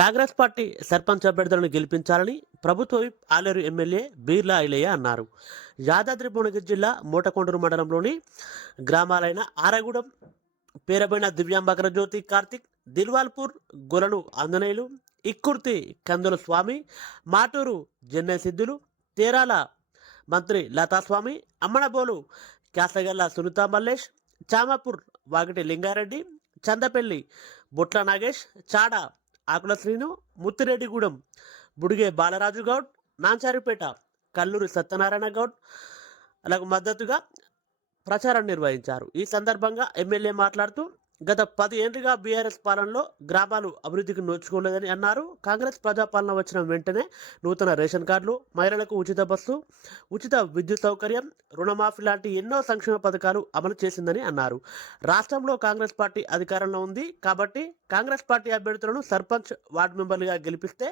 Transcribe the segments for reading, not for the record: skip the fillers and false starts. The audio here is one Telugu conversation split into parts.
కాంగ్రెస్ పార్టీ సర్పంచ్ అభ్యర్థులను గెలిపించాలని ప్రభుత్వ విప్ ఆలేరు ఎమ్మెల్యే బీర్లా ఐలయ్య అన్నారు. యాదాద్రి భువనగిరి జిల్లా మూటకొండూరు మండలంలోని గ్రామాలైన ఆరగూడెం, పేరబోయిన దివ్యాంబకర జ్యోతి కార్తిక్, దిల్వాల్పూర్, గొలను ఆంజనేయులు, ఇక్కుర్తి కందుల స్వామి, మాటూరు జెన్నె సిద్ధులు, తేరాల మంత్రి లతాస్వామి, అమ్మనబోలు క్యాసగల్ల సునీత మల్లేష్, చామాపూర్ వాగిటి లింగారెడ్డి, చందపల్లి బొట్ల నాగేష్, చాడ ఆకుల శ్రీను, ముత్తిరెడ్డిగూడెం బుడిగే బాలరాజు గౌడ్, నాంచారిపేట కల్లూరి సత్యనారాయణ గౌడ్ అలాగే మద్దతుగా ప్రచారం నిర్వహించారు. ఈ సందర్భంగా ఎమ్మెల్యే మాట్లాడుతూ గత 10 ఏళ్లుగా బీఆర్ఎస్ పాలనలో గ్రామాలు అభివృద్ధికి నోచుకోలేదని అన్నారు. కాంగ్రెస్ ప్రజాపాలన వచ్చిన వెంటనే నూతన రేషన్ కార్డులు, మహిళలకు ఉచిత బస్సు, ఉచిత విద్యుత్ సౌకర్యం, రుణమాఫీ లాంటి ఎన్నో సంక్షేమ పథకాలు అమలు చేసిందని అన్నారు. రాష్ట్రంలో కాంగ్రెస్ పార్టీ అధికారంలో ఉంది కాబట్టి కాంగ్రెస్ పార్టీ అభ్యర్థులను సర్పంచ్, వార్డు మెంబర్లుగా గెలిపిస్తే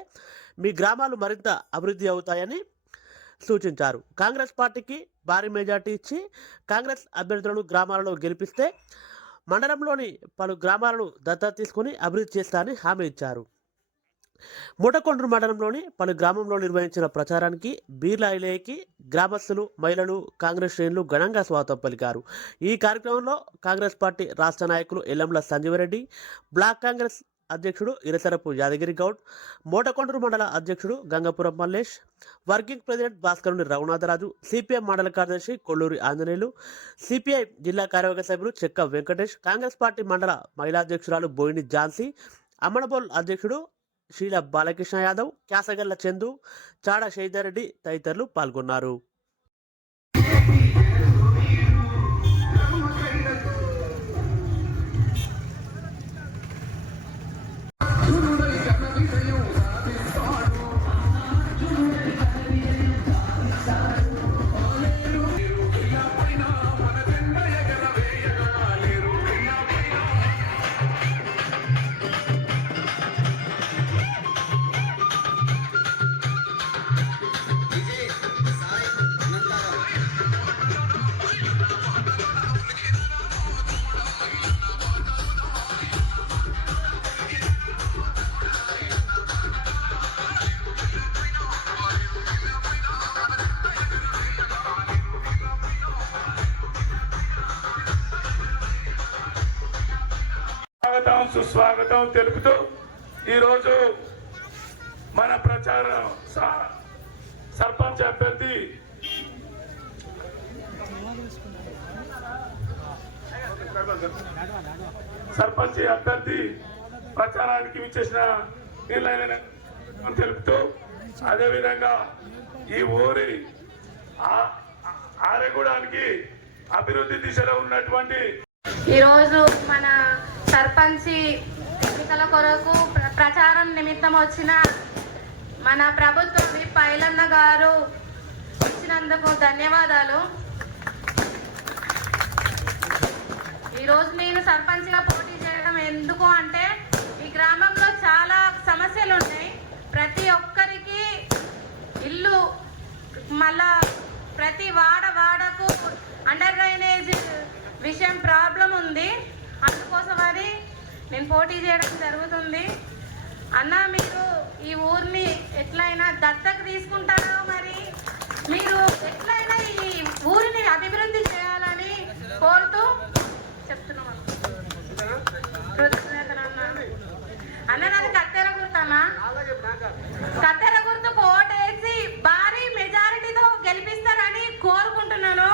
మీ గ్రామాలు మరింత అభివృద్ధి అవుతాయని సూచించారు. కాంగ్రెస్ పార్టీకి భారీ మెజార్టీ ఇచ్చి కాంగ్రెస్ అభ్యర్థులను గ్రామాలలో గెలిపిస్తే మండలంలోని పలు గ్రామాలను దత్తత తీసుకుని అభివృద్ధి చేస్తారని హామీ ఇచ్చారు. మూటకొండూరు మండలంలోని పలు గ్రామంలో నిర్వహించిన ప్రచారానికి బీర్లా ఐలయ్యకి గ్రామస్తులు, మహిళలు, కాంగ్రెస్ శ్రేణులు ఘనంగా స్వాగతం పలికారు. ఈ కార్యక్రమంలో కాంగ్రెస్ పార్టీ రాష్ట్ర నాయకులు ఎల్లంల సంజీవరెడ్డి, బ్లాక్ కాంగ్రెస్ అధ్యక్షుడు ఇరసరపు యాదగిరి గౌడ్, మూటకొండూరు మండల అధ్యక్షుడు Gangapuram Mallesh, working president Bhaskaruni Raghunatharaju, CPM మండల కార్యదర్శి కొల్లూరి ఆంజనేయులు, సిపిఐ జిల్లా కార్యవర్గ సభ్యులు చెక్క వెంకటేష్, కాంగ్రెస్ పార్టీ మండల మహిళా అధ్యక్షురాలు బోయిని ఝాన్సీ, అమ్మనబోల్ అధ్యక్షుడు శీల బాలకృష్ణ యాదవ్, క్యాసగల్ల చందు, చాడ శైదరెడ్డి తదితరులు పాల్గొన్నారు. స్వాగతం సుస్వాగతం తెలుపుతూ ఈరోజు మన ప్రచారం సర్పంచ్ అభ్యర్థి ప్రచారానికి విచ్చేసిన నిర్ణయాలను తెలుపుతూ అదేవిధంగా ఈ ఊరి ఆరేగూడానికి అభివృద్ధి దిశలో ఉన్నటువంటి ఈరోజు మన సర్పంచి ఎన్నికల కొరకు ప్రచారం నిమిత్తం వచ్చిన మన ప్రభుత్వ విప్ ఐలన్న గారు వచ్చినందుకు ధన్యవాదాలు. ఈరోజు నేను సర్పంచ్గా పోటీ చేయడం ఎందుకు అంటే ఈ గ్రామంలో చాలా సమస్యలు ఉన్నాయి. ప్రతి ఒక్కరికి ఇల్లు, మళ్ళా ప్రతి వాడకు అండర్ డ్రైనేజ్ విషయం ప్రాబ్లం ఉంది. అందుకోసమని నేను పోటీ చేయడం జరుగుతుంది. అన్న, మీరు ఈ ఊరిని ఎట్లయినా దత్తకు తీసుకుంటారో, మరి మీరు ఎట్లయినా ఈ ఊరిని అభివృద్ధి చేయాలని కోరుతూ చెప్తున్నాం. అన్న, నాది కత్తెర గుర్తమ్మా. కత్తెర గుర్తుకు ఓటేసి భారీ మెజారిటీతో గెలిపిస్తారని కోరుకుంటున్నాను.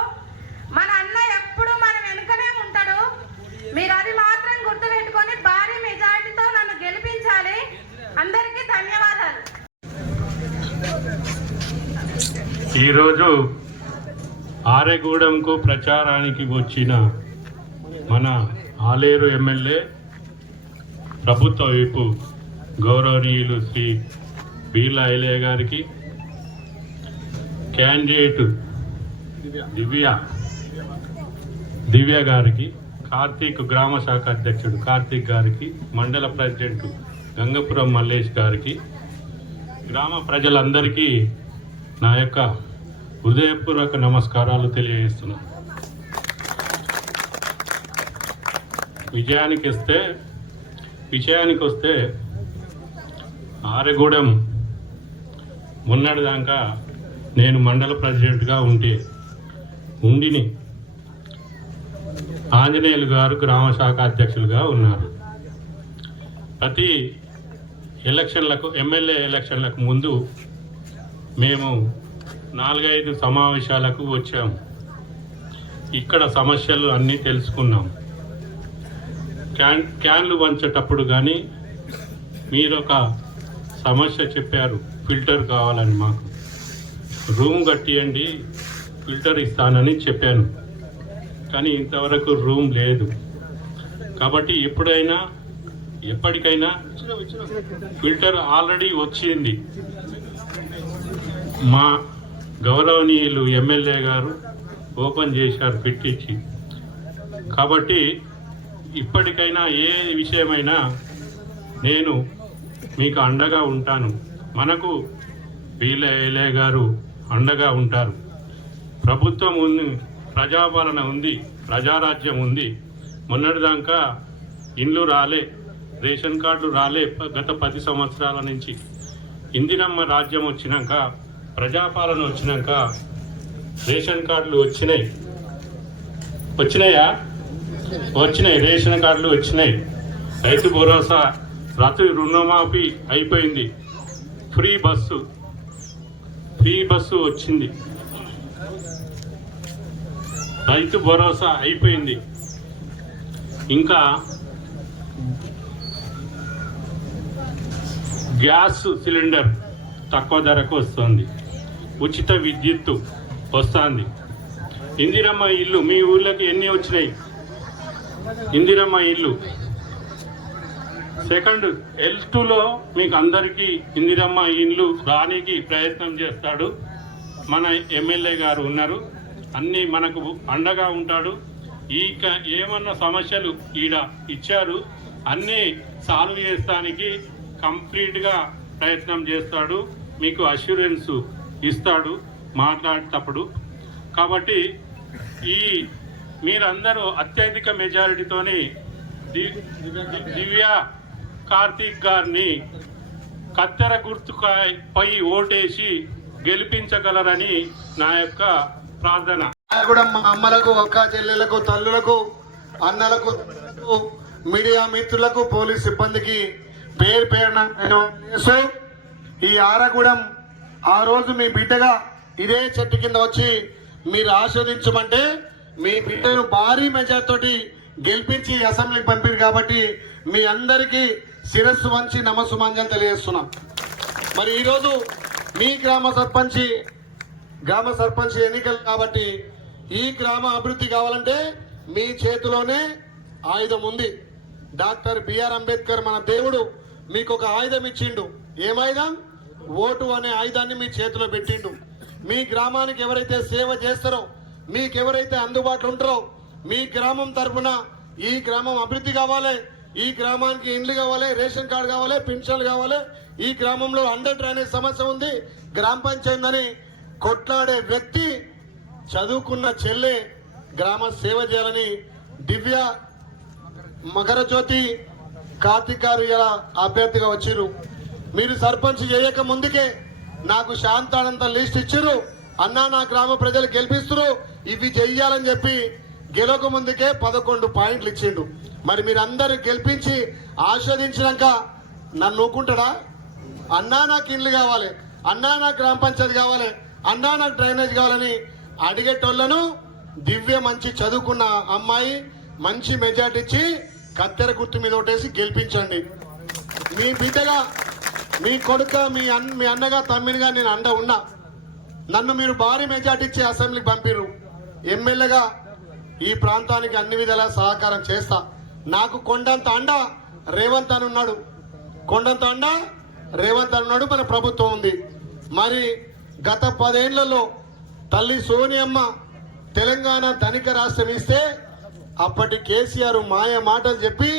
మన అన్న ఎప్పుడు మన వెనుకనే ఉంటాడు. మీరు అది మాత్రం గుర్తు పెట్టుకొని భారీ మెజారిటీతో నన్ను గెలిపించాలి. అందరికీ ధన్యవాదాలు. ఈరోజు ఆరేగూడెంకు ప్రచారానికి వచ్చిన మన ఆలేరు ఎమ్మెల్యే ప్రభుత్వ వైపు గౌరవనీయులు శ్రీ బీర్లా ఐలయ్య గారికి, క్యాండిడేట్ దివ్య గారికి, కార్తీక్ గ్రామ శాఖ అధ్యక్షుడు కార్తీక్ గారికి, మండల ప్రెసిడెంట్ గంగపురం మల్లేష్ గారికి, గ్రామ ప్రజలందరికీ నా యొక్క హృదయపూర్వక నమస్కారాలు తెలియజేస్తున్నాను. విషయానికి వస్తే ఆరగూడెం మొన్నటిదాకా నేను మండల ప్రెసిడెంట్గా ఉండిని ఆంజనేయులు గారు గ్రామ శాఖ అధ్యక్షులుగా ఉన్నారు. ప్రతి ఎలక్షన్లకు ఎమ్మెల్యే ఎలక్షన్లకు ముందు మేము 4-5 సమావేశాలకు వచ్చాము. ఇక్కడ సమస్యలు అన్నీ తెలుసుకున్నాం. క్యాన్లు వంచేటప్పుడు కానీ మీరు ఒక సమస్య చెప్పారు, ఫిల్టర్ కావాలని. మాకు రూమ్ కట్టియండి, ఫిల్టర్ ఇస్తానని చెప్పాను. కానీ ఇంతవరకు రూమ్ లేదు. కాబట్టి ఎప్పటికైనా ఫిల్టర్ ఆల్రెడీ వచ్చింది. మా గౌరవనీయులు ఎమ్మెల్యే గారు ఓపెన్ చేశారు పెట్టించి. కాబట్టి ఇప్పటికైనా ఏ విషయమైనా నేను మీకు అండగా ఉంటాను. మనకు వీలయ్య గారు అండగా ఉంటారు. ప్రభుత్వం ఉంది, ప్రజాపాలన ఉంది, ప్రజారాజ్యం ఉంది. మొన్నటిదాకా ఇండ్లు రాలే, రేషన్ కార్డులు రాలే. గత 10 సంవత్సరాల నుంచి ఇందిరమ్మ రాజ్యం వచ్చినాక, ప్రజాపాలన వచ్చినాక రేషన్ కార్డులు వచ్చినాయి, రేషన్ కార్డులు వచ్చినాయి. రైతు భరోసా, రుణమాఫీ అయిపోయింది. ఫ్రీ బస్సు వచ్చింది. రైతు భరోసా అయిపోయింది. ఇంకా గ్యాస్ సిలిండర్ తక్కువ ధరకు వస్తుంది. ఉచిత విద్యుత్తు వస్తుంది. ఇందిరమ్మ ఇల్లు మీ ఊళ్ళకి ఎన్ని వచ్చినాయి? ఇందిరమ్మ ఇల్లు సెకండ్ L2లో మీకు అందరికీ ఇందిరమ్మ ఇల్లు రానికి ప్రయత్నం చేస్తాడు. మన ఎమ్మెల్యే గారు ఉన్నారు, అన్నీ మనకు అండగా ఉంటాడు. ఏమన్నా సమస్యలు ఈడ ఇచ్చారు, అన్నీ సాల్వ్ చేస్తానికి కంప్లీట్గా ప్రయత్నం చేస్తాడు. మీకు అష్యూరెన్స్ ఇస్తాడు మాట్లాడేటప్పుడు. కాబట్టి మీరందరూ అత్యధిక మెజారిటీతోని దివ్య కార్తీక్ గారిని కత్తెర గుర్తుపై ఓటేసి గెలిపించగలరని నా యొక్క ప్రార్థన. కూడా మా అమ్మలకు, అక్క చెల్లెలకు, తల్లులకు, అన్నలకు, మీడియా మిత్రులకు, పోలీస్ సిబ్బందికి పేరున ఈ ఆరగూడెం ఆ రోజు మీ బిడ్డగా ఇదే చెట్టు కింద వచ్చి మీరు ఆస్వాదించమంటే మీ బిడ్డను భారీ మెజార్టీతోటి గెలిపించి అసెంబ్లీకి పంపారు. కాబట్టి మీ అందరికీ శిరస్సు వంచి నమస్సుమాంజలు తెలియజేస్తున్నాం. మరి ఈరోజు మీ గ్రామ సర్పంచ్ ఎన్నికలు కాబట్టి ఈ గ్రామ అభివృద్ధి కావాలంటే మీ చేతిలోనే ఆయుధం ఉంది. డాక్టర్ బిఆర్ అంబేద్కర్ మన దేవుడు మీకు ఒక ఆయుధం ఇచ్చిండు. ఏమాయుధం? ఓటు అనే ఆయుధాన్ని మీ చేతిలో పెట్టిండు. మీ గ్రామానికి ఎవరైతే సేవ చేస్తారో, మీకు ఎవరైతే అందుబాటులో ఉంటారో, మీ గ్రామం తరఫున ఈ గ్రామం అభివృద్ధి కావాలి, ఈ గ్రామానికి ఇండ్లు కావాలి, రేషన్ కార్డు కావాలి, పెన్షన్లు కావాలి, ఈ గ్రామంలో అండర్ డ్రైనేజ్ సమస్య ఉంది, గ్రామ పంచాయతీ అని కొట్లాడే వ్యక్తి, చదువుకున్న చెల్లె గ్రామ సేవ చేయాలని దివ్య మకరజ్యోతి కార్తీక్ గారు ఇలా అభ్యర్థిగా వచ్చిర్రు. మీరు సర్పంచ్ చేయక ముందుకే నాకు శాంతానంత లిస్ట్ ఇచ్చిర్రు. అన్నా నా గ్రామ ప్రజలు గెలిపిస్తున్నారు, ఇవి చెయ్యాలని చెప్పి గెలవక ముందుకే 11 పాయింట్లు ఇచ్చిండు. మరి మీరందరూ గెలిపించి ఆస్వాదించినాక నన్ను నూకుంటాడా? అన్నా నాకు ఇండ్లు కావాలి, అన్నా నాకు గ్రామ పంచాయతీ కావాలి, అన్నా నాకు డ్రైనేజ్ కావాలని అడిగేటోళ్లను దివ్య మంచి చదువుకున్న అమ్మాయి మంచి మెజార్టీ ఇచ్చి కత్తెర గుర్తు మీద ఓటేసి గెలిపించండి. మీ బిడ్డగా, మీ కొడుక, మీ అన్నగా, తమ్మినిగా నేను అండ ఉన్నా. నన్ను మీరు భారీ మెజార్టీ ఇచ్చి అసెంబ్లీకి పంపిర్రు. ఎమ్మెల్యేగా ఈ ప్రాంతానికి అన్ని విధాలా సహకారం చేస్తా. నాకు కొండంత అండ రేవంత్ అని ఉన్నాడు, మన ప్రభుత్వం ఉంది. మరి గత 10 ఏళ్లలో తల్లి సోనియమ్మ తెలంగాణ ధనిక రాష్ట్రం ఇస్తే అప్పటి కేసీఆర్ మాయ మాటలు చెప్పి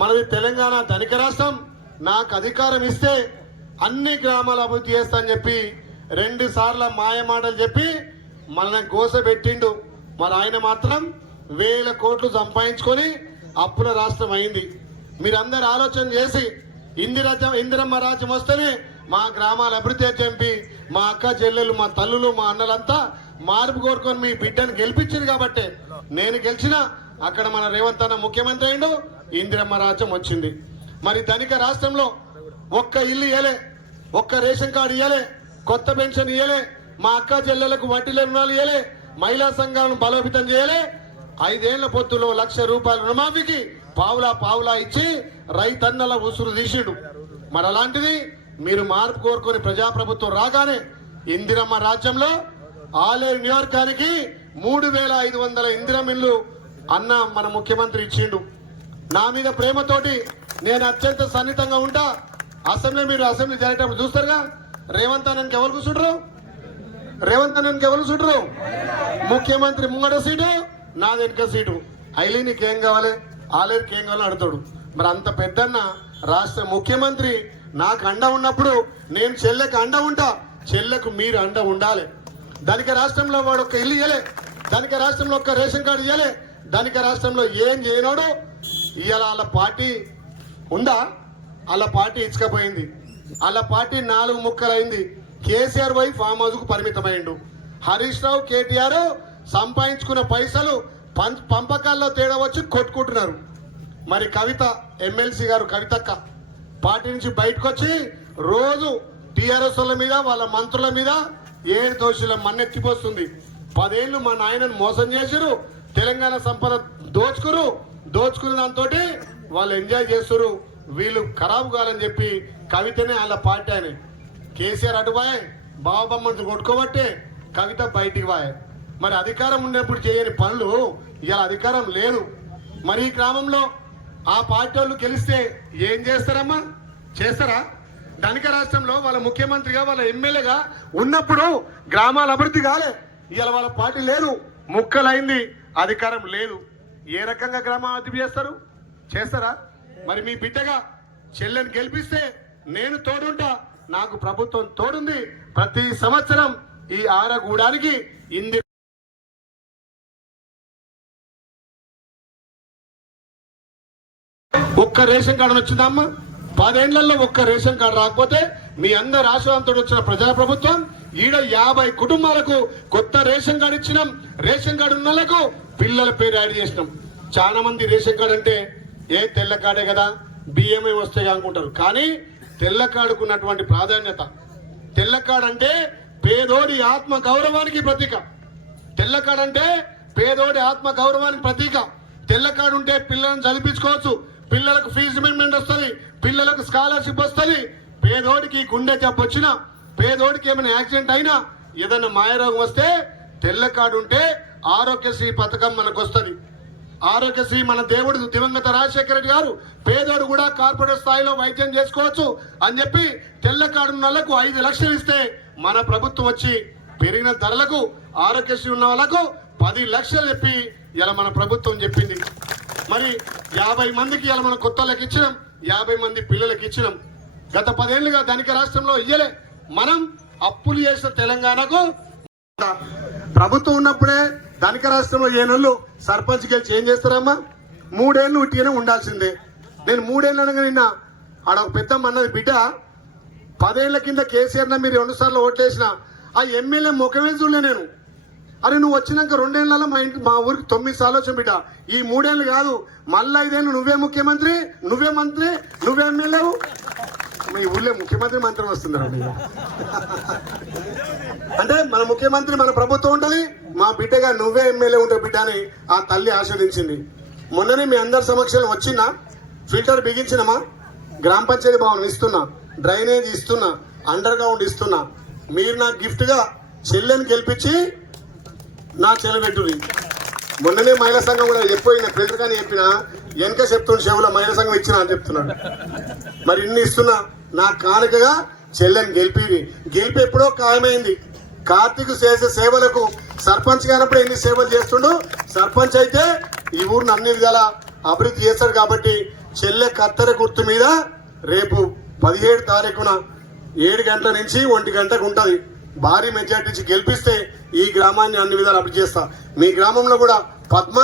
మనది తెలంగాణ ధనిక రాష్ట్రం, నాకు అధికారం ఇస్తే అన్ని గ్రామాల అభివృద్ధి చేస్తా అని చెప్పి 2 సార్లు మాయ మాటలు చెప్పి మనల్ని గోసబెట్టిండు. మరి ఆయన మాత్రం 1000 కోట్లు సంపాదించుకొని అప్పుల రాష్ట్రం అయింది. మీరందరూ ఆలోచన చేసి ఇందిరమ్మ రాజ్యం వస్తేనే మా గ్రామాల అభివృద్ధి చెప్పి మా అక్క చెల్లెలు, మా తల్లులు, మా అన్నలంతా మార్పు కోరుకొని మీ బిడ్డను గెలిపించింది కాబట్టి నేను గెలిచిన అక్కడ మన రేవంత్ అన్న ముఖ్యమంత్రి అయిండు, ఇందిరమ్మ రాజ్యం వచ్చింది. మరి ధనిక రాష్ట్రంలో ఒక్క ఇల్లు ఇయ్యలే, ఒక్క రేషన్ కార్డు ఇయ్యలే, కొత్త పెన్షన్ ఇయ్యలే, మా అక్క చెల్లెలకు వడ్డీ లేని రుణాలు ఇయ్యలే, మహిళా సంఘాలను బలోపేతం చేయలే, 5 ఏళ్ల పొత్తులో ₹1,00,000 రుణమాఫీకి పావులా ఇచ్చి రైతన్నల ఉసురు తీసిండు. మరి అలాంటిది మీరు మార్పు కోరుకొని ప్రజాప్రభుత్వం రాగానే ఇందిరమ్మ రాజ్యంలో ఆలేరు నియోజకవర్గానికి 3,500 ఇందిరమ్మ ఇల్లు అన్న మన ముఖ్యమంత్రి ఇచ్చిండు. నా మీద ప్రేమతోటి నేను అత్యంత సన్నిహితంగా ఉంటా. మీరు అసెంబ్లీ జరిగేటప్పుడు చూస్తారుగా, రేవంత్ అన్నకి ఎవరు కూర్చుంటారు? రేవంత్ అన్నకి ఎవరు కూర్చుంటారు? ముఖ్యమంత్రి ముంగట సీటు, నా వెనుక సీటు. ఐలీ నీకేం కావాలి, ఆలేరుకి ఏం కావాలని అడుగుతాడు. మరి అంత పెద్దన్న రాష్ట్ర ముఖ్యమంత్రి నాకు అండ ఉన్నప్పుడు నేను చెల్లెకు అండ ఉంటా, చెల్లెకు మీరు అండ ఉండాలి. ధనిక రాష్ట్రంలో వాడు ఒక్క ఇల్లు ఇయ్యలే, ధనిక రాష్ట్రంలో ఒక్క రేషన్ కార్డు ఇయ్యలే, ధనిక రాష్ట్రంలో ఏం చేయనోడు. ఇవాళ వాళ్ళ పార్టీ ఉందా? వాళ్ళ పార్టీ ఇచ్చకపోయింది, వాళ్ళ పార్టీ 4 ముక్కలైంది. కేసీఆర్ వై ఫామ్ హౌస్ కు పరిమితమైండు. హరీష్ రావు, కేటీఆర్ సంపాదించుకున్న పైసలు పంపకాల్లో తేడా వచ్చి కొట్టుకుంటున్నారు. మరి కవిత ఎమ్మెల్సీ గారు కవితక్క పార్టీ నుంచి బయటకు వచ్చి రోజు టీఆర్ఎస్ వాళ్ళ మీద, వాళ్ళ మంత్రుల మీద ఏడు దోషుల మన్నెత్తిపోస్తుంది. 10 ఏళ్ళు మా నాయనని మోసం చేసిరు, తెలంగాణ సంపద దోచుకున్న దాంతో వాళ్ళు ఎంజాయ్ చేస్తున్నారు. వీళ్ళు ఖరాబు కావాలని చెప్పి కవితనే వాళ్ళ పార్టీ అని. కేసీఆర్ అటువాయే, బాబామ్మని కొట్టుకోబట్టే కవిత బయటికి వాయే. మరి అధికారం ఉన్నప్పుడు చేయని పనులు ఇలా అధికారం లేదు. మరి ఈ గ్రామంలో ఆ పార్టీ వాళ్ళు గెలిస్తే ఏం చేస్తారమ్మా? చేస్తారా? ధనిక రాష్ట్రంలో వాళ్ళ ముఖ్యమంత్రిగా, వాళ్ళ ఎమ్మెల్యేగా ఉన్నప్పుడు గ్రామాల అభివృద్ధి కాలే. ఇవాళ వాళ్ళ పార్టీ లేదు, ముక్కలైంది, అధికారం లేదు. ఏ రకంగా గ్రామం అభివృద్ధి చేస్తారా? మరి మీ బిడ్డగా చెల్లెని గెలిపిస్తే నేను తోడుంటా, నాకు ప్రభుత్వం తోడుంది. ప్రతి సంవత్సరం ఈ ఆరగూడానికి ఒక్క రేషన్ కార్డు వచ్చిందమ్మా. 10 ఏళ్లలో ఒక్క రేషన్ కార్డు రాకపోతే మీ అందరు ఆశ్రమంతో వచ్చిన ప్రజాప్రభుత్వం ఈడ 50 కుటుంబాలకు కొత్త రేషన్ కార్డు ఇచ్చినాం. రేషన్ కార్డు ఉన్న వాళ్ళకు పిల్లల పేరు యాడ్ చేసినాం. చాలా మంది రేషన్ కార్డు అంటే తెల్ల కార్డే కదా, బియ్యమే వస్తాయి అనుకుంటారు. కానీ తెల్ల కార్డుకు ఉన్నటువంటి ప్రాధాన్యత, తెల్ల కార్డు అంటే పేదోడి ఆత్మ గౌరవానికి ప్రతీక. తెల్ల కార్డు అంటే పేదోడి ఆత్మ గౌరవానికి ప్రతీక. తెల్ల కార్డు ఉంటే పిల్లలను చదివించుకోవచ్చు, పిల్లలకు ఫీజు రిమెంబర్మెంట్ వస్తుంది, పిల్లలకు స్కాలర్షిప్ వస్తుంది. పేదోడికి గుండె జబ్బు వచ్చినా, పేదోడికి ఏమైనా యాక్సిడెంట్ అయినా, ఏదైనా మాయరోగం వస్తే తెల్ల కార్డు ఉంటే ఆరోగ్యశ్రీ పథకం మనకు వస్తుంది. ఆరోగ్యశ్రీ మన దేవుడు దివంగత రాజశేఖర రెడ్డి గారు పేదోడు కూడా కార్పొరేట్ స్థాయిలో వైద్యం చేసుకోవచ్చు అని చెప్పి తెల్ల కార్డు ఉన్న వాళ్ళకు 5 లక్షలు ఇస్తే మన ప్రభుత్వం వచ్చి పెరిగిన ధరలకు ఆరోగ్యశ్రీ ఉన్న వాళ్ళకు 10 లక్షలు చెప్పి ఇలా మన ప్రభుత్వం చెప్పింది. మరి 50 మందికి ఇలా మనం కొత్త వాళ్ళకి ఇచ్చినాం, 50 మంది పిల్లలకి ఇచ్చినాం. గత 10 ఏళ్లుగా ధనిక రాష్ట్రంలో ఇయ్యలే. మనం అప్పులు చేసిన తెలంగాణకు ప్రభుత్వం ఉన్నప్పుడే ధనిక రాష్ట్రంలో ఏనోళ్ళు సర్పంచ్ గెలిచి ఏం చేస్తారమ్మా? 3 ఏళ్ళు ఉట్టిగానే ఉండాల్సిందే. నేను 3 ఏళ్ళు అనగా నిన్న ఆడ ఒక పెద్దమ్మ అన్నది, బిడ్డ 10 ఏళ్ల కింద కేసీఆర్ మీరు 2 సార్లు ఓట్లేసిన ఆ ఎమ్మెల్యే ముఖమే చూడలే నేను. అరే నువ్వు వచ్చినాక 2 ఏళ్లలో మా ఊరికి 9 సార్లు వచ్చిన బిడ్డ. ఈ 3 ఏళ్ళు కాదు, మళ్ళీ 5 ఏళ్ళు నువ్వే ముఖ్యమంత్రి, నువ్వే మంత్రి, నువ్వే ఎమ్మెల్యేవు. మీ ఊళ్ళో ముఖ్యమంత్రి మంత్రి వస్తున్నారు అంటే మన ముఖ్యమంత్రి మన ప్రభుత్వం ఉంటుంది, మా బిడ్డగా నువ్వే ఎమ్మెల్యే ఉంటావు బిడ్డ అని ఆ తల్లి ఆస్వాదించింది. మొన్ననే మీ అందరి సమక్షంలో వచ్చినా ఫిల్టర్ బిగించినమా, గ్రామ పంచాయతీ భవనం ఇస్తున్నా, డ్రైనేజ్ ఇస్తున్నా, అండర్ గ్రౌండ్ ఇస్తున్నా. మీరు నాకు గిఫ్ట్ గా చెల్లెని గెలిపించి నా చెలబెట్టుది. మొన్ననే మహిళా సంఘం కూడా చెప్పిన ఫిల్టర్ కానీ చెప్పినా వెనక చెప్తుండే చెవులో మహిళా సంఘం ఇచ్చినా అని చెప్తున్నాడు. మరి ఇన్ని ఇస్తున్నా నా కానుకగా చెల్లెని గెలిపి ఎప్పుడో ఖాయమైంది. కార్తీక్ చేసే సేవలకు సర్పంచ్ కానప్పుడు ఎన్ని సేవలు చేస్తుండో, సర్పంచ్ అయితే ఈ ఊరిని అన్ని విధాల అభివృద్ధి చేస్తాడు. కాబట్టి చెల్లె కత్తెర గుర్తు మీద రేపు 17 తారీఖున 7 గంటల నుంచి 1 గంటకు ఉంటుంది. భారీ మెజార్టీ నుంచి గెలిపిస్తే ఈ గ్రామాన్ని అన్ని విధాలు అభివృద్ధి చేస్తా. మీ గ్రామంలో కూడా పద్మ,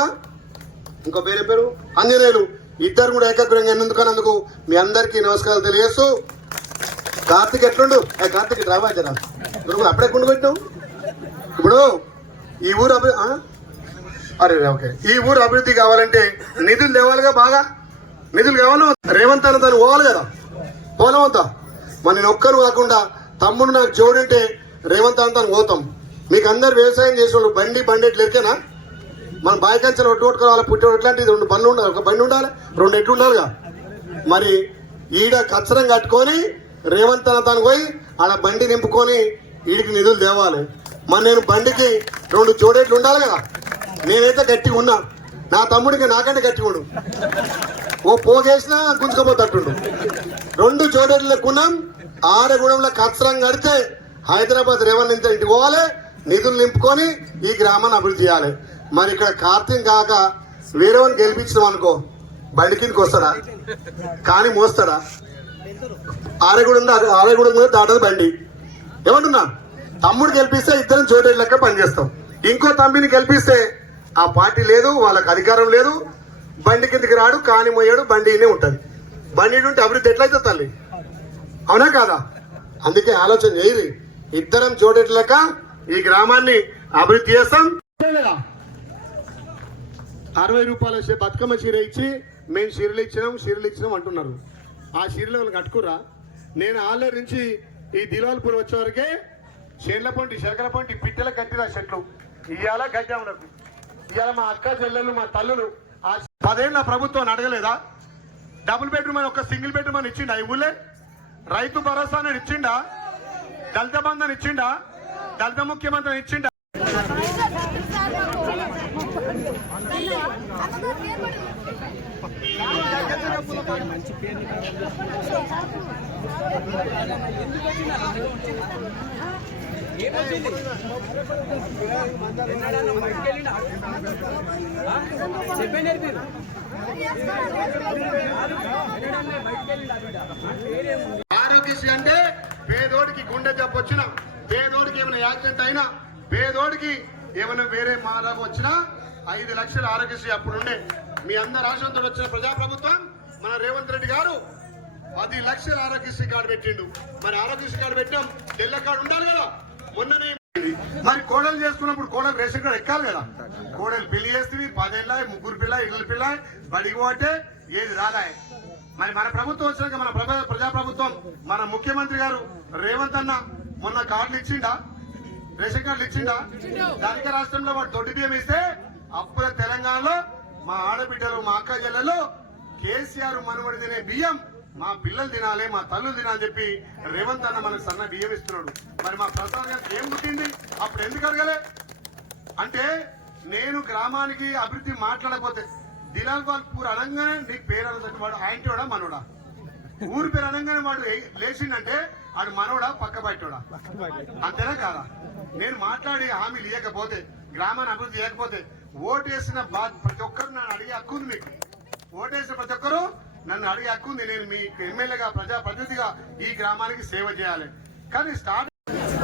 ఇంకో పేరు ఆంజనేయులు ఇద్దరు కూడా ఏకగ్రంగా ఎన్నుకున్నందుకు మీ అందరికీ నమస్కారాలు తెలియజేస్తూ కార్తీక్ ఎట్లుండు కార్తీక్ రావా జరా నువ్వు అప్పుడే కుండు పెట్టావు ఇప్పుడు ఈ ఊరు అరే ఓకే ఈ ఊరు అభివృద్ధి కావాలంటే నిధులు తేవాలిగా బాగా నిధులు కావాలి రేవంత్ అన్న తను పోవాలి కదా పోలవద్దా మన నేను ఒక్కరు కాకుండా తమ్ముడు నాకు జోడింటే రేవంత్ అన్న తను పోతాం మీకు అందరు వ్యవసాయం చేసేవాళ్ళు బండి ఎట్లు ఎరికేనా మన బాయికంచెలు ఒట్టుకోవాలి పుట్టి ఎట్లాంటిది 2 బండ్లు ఉండాలి ఒక బండి ఉండాలి 2 ఎట్లు ఉండాలిగా మరి ఈడ కచ్చరం కట్టుకొని రేవంత్ అన్న తను పోయి ఆడ బండి నింపుకొని ఈడికి నిధులు తేవాలి మరి నేను బండికి 2 జోడేట్లు ఉండాలి కదా నేనైతే గట్టిగా ఉన్నా నా తమ్ముడికి నాకంటే గట్టిగా ఉండు ఓ పోగేసినా గుంజుకపోతట్టుండు 2 జోడేట్లు లెక్కున్నాం ఆరగూడెంలో కచ్చరం కడితే హైదరాబాద్ రేవంత్ ఇంటికి పోవాలి నిధులు నింపుకొని ఈ గ్రామాన్ని అభివృద్ధి చేయాలి మరి ఇక్కడ కార్తీక్ కాక వేరేవాడిని గెలిపించినాం అనుకో బండి కిందకి వస్తాడా కానీ మోస్తాడా ఆరగూడెం మీద దాటదు బండి ఏమంటున్నా తమ్ముడు గెలిపిస్తే ఇద్దరం జోడేళ్ళ లెక్క పనిచేస్తాం ఇంకో తమ్మిని గెలిపిస్తే ఆ పార్టీ లేదు వాళ్ళకి అధికారం లేదు బండి కిందకి రాడు కాని మోయాడు బండినే ఉంటది బండి ఉంటే అభివృద్ధి ఎట్లయితే తల్లి అవునా కాదా అందుకే ఆలోచన చేయరు ఇద్దరం జోడేట్ల లెక్క ఈ గ్రామాన్ని అభివృద్ధి చేస్తాం 60 రూపాయలు వచ్చే బతుకమ్మ చీర ఇచ్చి మేము చీరలు ఇచ్చినాం అంటున్నారు ఆ చీరలు వాళ్ళు కట్టుకురా నేను ఆల్రెడీ నుంచి ఈ దిల్వాల్పూర్ వచ్చే వరకే చేర్ల పొంటి శేఖర పొంటి పిట్టెల కట్టిన చెట్లు ఇవాళ గడ్డాములకు ఇవాళ మా అక్క చెల్లెలు మా తల్లులు ఆ 10 ఏళ్ళ ప్రభుత్వం అడగలేదా డబుల్ బెడ్రూమ్ అని ఒక సింగిల్ బెడ్రూమ్ అని ఇచ్చిండా ఈ ఊళ్ళే రైతు భరోసా అని ఇచ్చిండా దళిత బంధన్ ఇచ్చిండా దళిత ముఖ్యమంత్రి ఇచ్చిండా ఆరోగ్యశ్రీ అంటే పేదోడికి గుండె జబ్బు వచ్చినా పేదోడికి ఏమైనా యాక్సిడెంట్ అయినా పేదోడికి ఏమైనా వేరే మారాలు వచ్చినా 5 లక్షల ఆరోగ్యశ్రీ అప్పుడు ఉండే మీ అందరు ఆశంతో వచ్చిన ప్రజాప్రభుత్వం మన రేవంత్ రెడ్డి గారు 10 లక్షల ఆరోగ్యశ్రీ కార్డు పెట్టిండు మరి ఆరోగ్యశ్రీ కార్డు పెట్టాం తెల్ల కార్డు ఉండాలి కదా మొన్ననే మరి కోడలు చేసుకున్నప్పుడు కోడలు రేషన్ కార్డు ఎక్కాలి కదా కోడలు పెళ్లి చేస్తుంది 10 ఏళ్ళ 3 పిల్ల 2 పిల్ల బడికి పోతే ఏది రాదాయి మరి మన ప్రభుత్వం వచ్చినాక మన ప్రజాప్రభుత్వం మన ముఖ్యమంత్రి గారు రేవంత్ అన్న మొన్న కార్డులు ఇచ్చిండా రేషన్ కార్డులు ఇచ్చిండా ధనిక రాష్ట్రంలో వాడు దొడ్డి బియ్యం ఇస్తే అప్పుల తెలంగాణలో మా ఆడబిడ్డలు మా అక్క చెల్లెలు కేసీఆర్ మనవడి తినే బియ్యం మా పిల్లలు తినాలి మా తల్లు తినాలని చెప్పి రేవంత్ అన్న మనకు సన్న బియ్యం ఇస్తున్నాడు మరి మా ప్రసాద్ గారికి ఏం పుట్టింది అప్పుడు ఎందుకు అడగలే అంటే నేను గ్రామానికి అభివృద్ధి మాట్లాడకపోతే దిలాల్పూర్ అనగానే నీ పేరు అన్నట్టు వాడు ఆయనటోడా మనోడా ఊరి పేరు అనగానే వాడు లేచిండంటే వాడు మనోడా పక్క బయటోడా అంతేనా కాదా నేను మాట్లాడి హామీలు ఇవ్వకపోతే గ్రామాన్ని అభివృద్ధి చేయకపోతే ఓటేసిన ప్రతి ఒక్కరు నన్ను అడిగే హక్కు ఉంది మీకు ఓటేసిన ప్రతి ఒక్కరు నన్ను అడిగే హక్కు ఉంది నేను మీ ఎమ్మెల్యేగా ప్రజాప్రతినిధిగా ఈ గ్రామానికి సేవ చేయాలి కానీ స్టార్ట్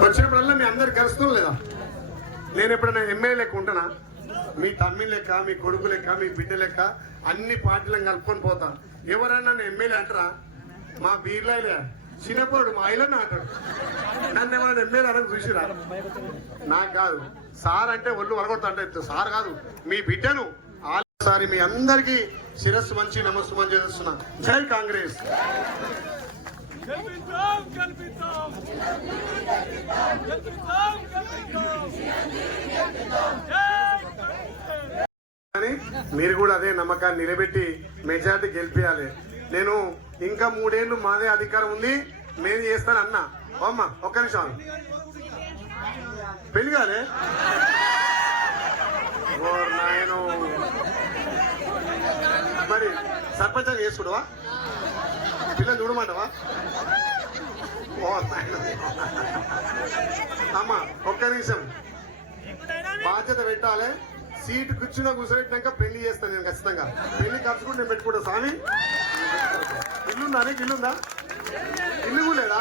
వచ్చినప్పుడల్లా మీ అందరు కలుస్తాం లేదా నేను ఎప్పుడైనా ఎమ్మెల్యే లెక్క ఉంటానా మీ తమ్మి లెక్క మీ కొడుకు లెక్క మీ బిడ్డ లెక్క అన్ని పార్టీలను కలుపుకొని పోతా ఎవరన్నా నన్ను ఎమ్మెల్యే అంటారా మా బీర్లాయిలే చిన్నప్పుడు మా ఐలన్న అంటాడు నన్ను ఏమన్నా ఎమ్మెల్యే అనకు చూసిరా నాకు కాదు సార్ అంటే ఒళ్ళు వరగొడతా అంటే సార్ కాదు మీ బిడ్డను ఆసారి మీ అందరికీ శిరస్సు మంచి నమస్సు మంచి చేస్తున్నా జై కాంగ్రెస్ మీరు కూడా అదే నమ్మకాన్ని నిలబెట్టి మెజార్టీ గెలిపియాలి నేను ఇంకా 3 ఏళ్ళు మాదే అధికారం ఉంది నేను చేస్తాను అన్నా అమ్మ ఒక్క నిమిషం పెళ్లి కాలే నాయను మరి సర్పంచ్ చేసుకుంటావా పిల్లలు చూడమంటావా అమ్మా ఒక్క నిమిషం బాధ్యత పెట్టాలి సీటు కూర్చున్నా కూర్చోబెట్టినాక పెళ్లి చేస్తాను నేను ఖచ్చితంగా పెళ్లి ఖర్చు కూడా నేను పెట్టుకుంటా స్వామి ఇల్లుందా నీకు ఇల్లుందా ఇల్లు కూడా లేదా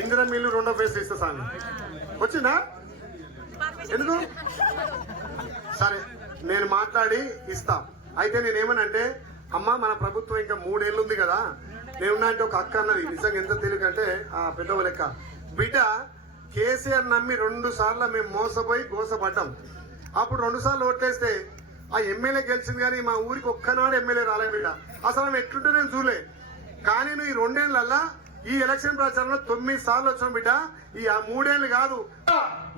ఇందిరా మిల్లు 2వ ఫేజ్ ఇస్తా స్వామి వచ్చిందా ఎందుకు సరే నేను మాట్లాడి ఇస్తా అయితే నేనేమనంటే అమ్మ మన ప్రభుత్వం ఇంకా 3 ఏళ్ళు ఉంది కదా, నేనున్నా అంటే ఒక అక్క అన్నది నిజంగా ఎంత తెలియక అంటే ఆ పెద్దవ లెక్క, బిడ్డ కేసీఆర్ నమ్మి 2 సార్లు మేము మోసపోయి గోసపడ్డాం. అప్పుడు 2 సార్లు ఓట్లేస్తే ఆ ఎమ్మెల్యే గెలిచింది కానీ మా ఊరికి ఒక్కనాడు ఎమ్మెల్యే రాలే బిడ్డ. అసలు ఆమె ఎట్లుంటే నేను చూడలే. కానీ నువ్వు ఈ 2 ఏళ్ళల్లా ఈ ఎలక్షన్ ప్రచారంలో 9 సార్లు వచ్చాం బిడ్డ. ఈ 3 ఏళ్ళు కాదు,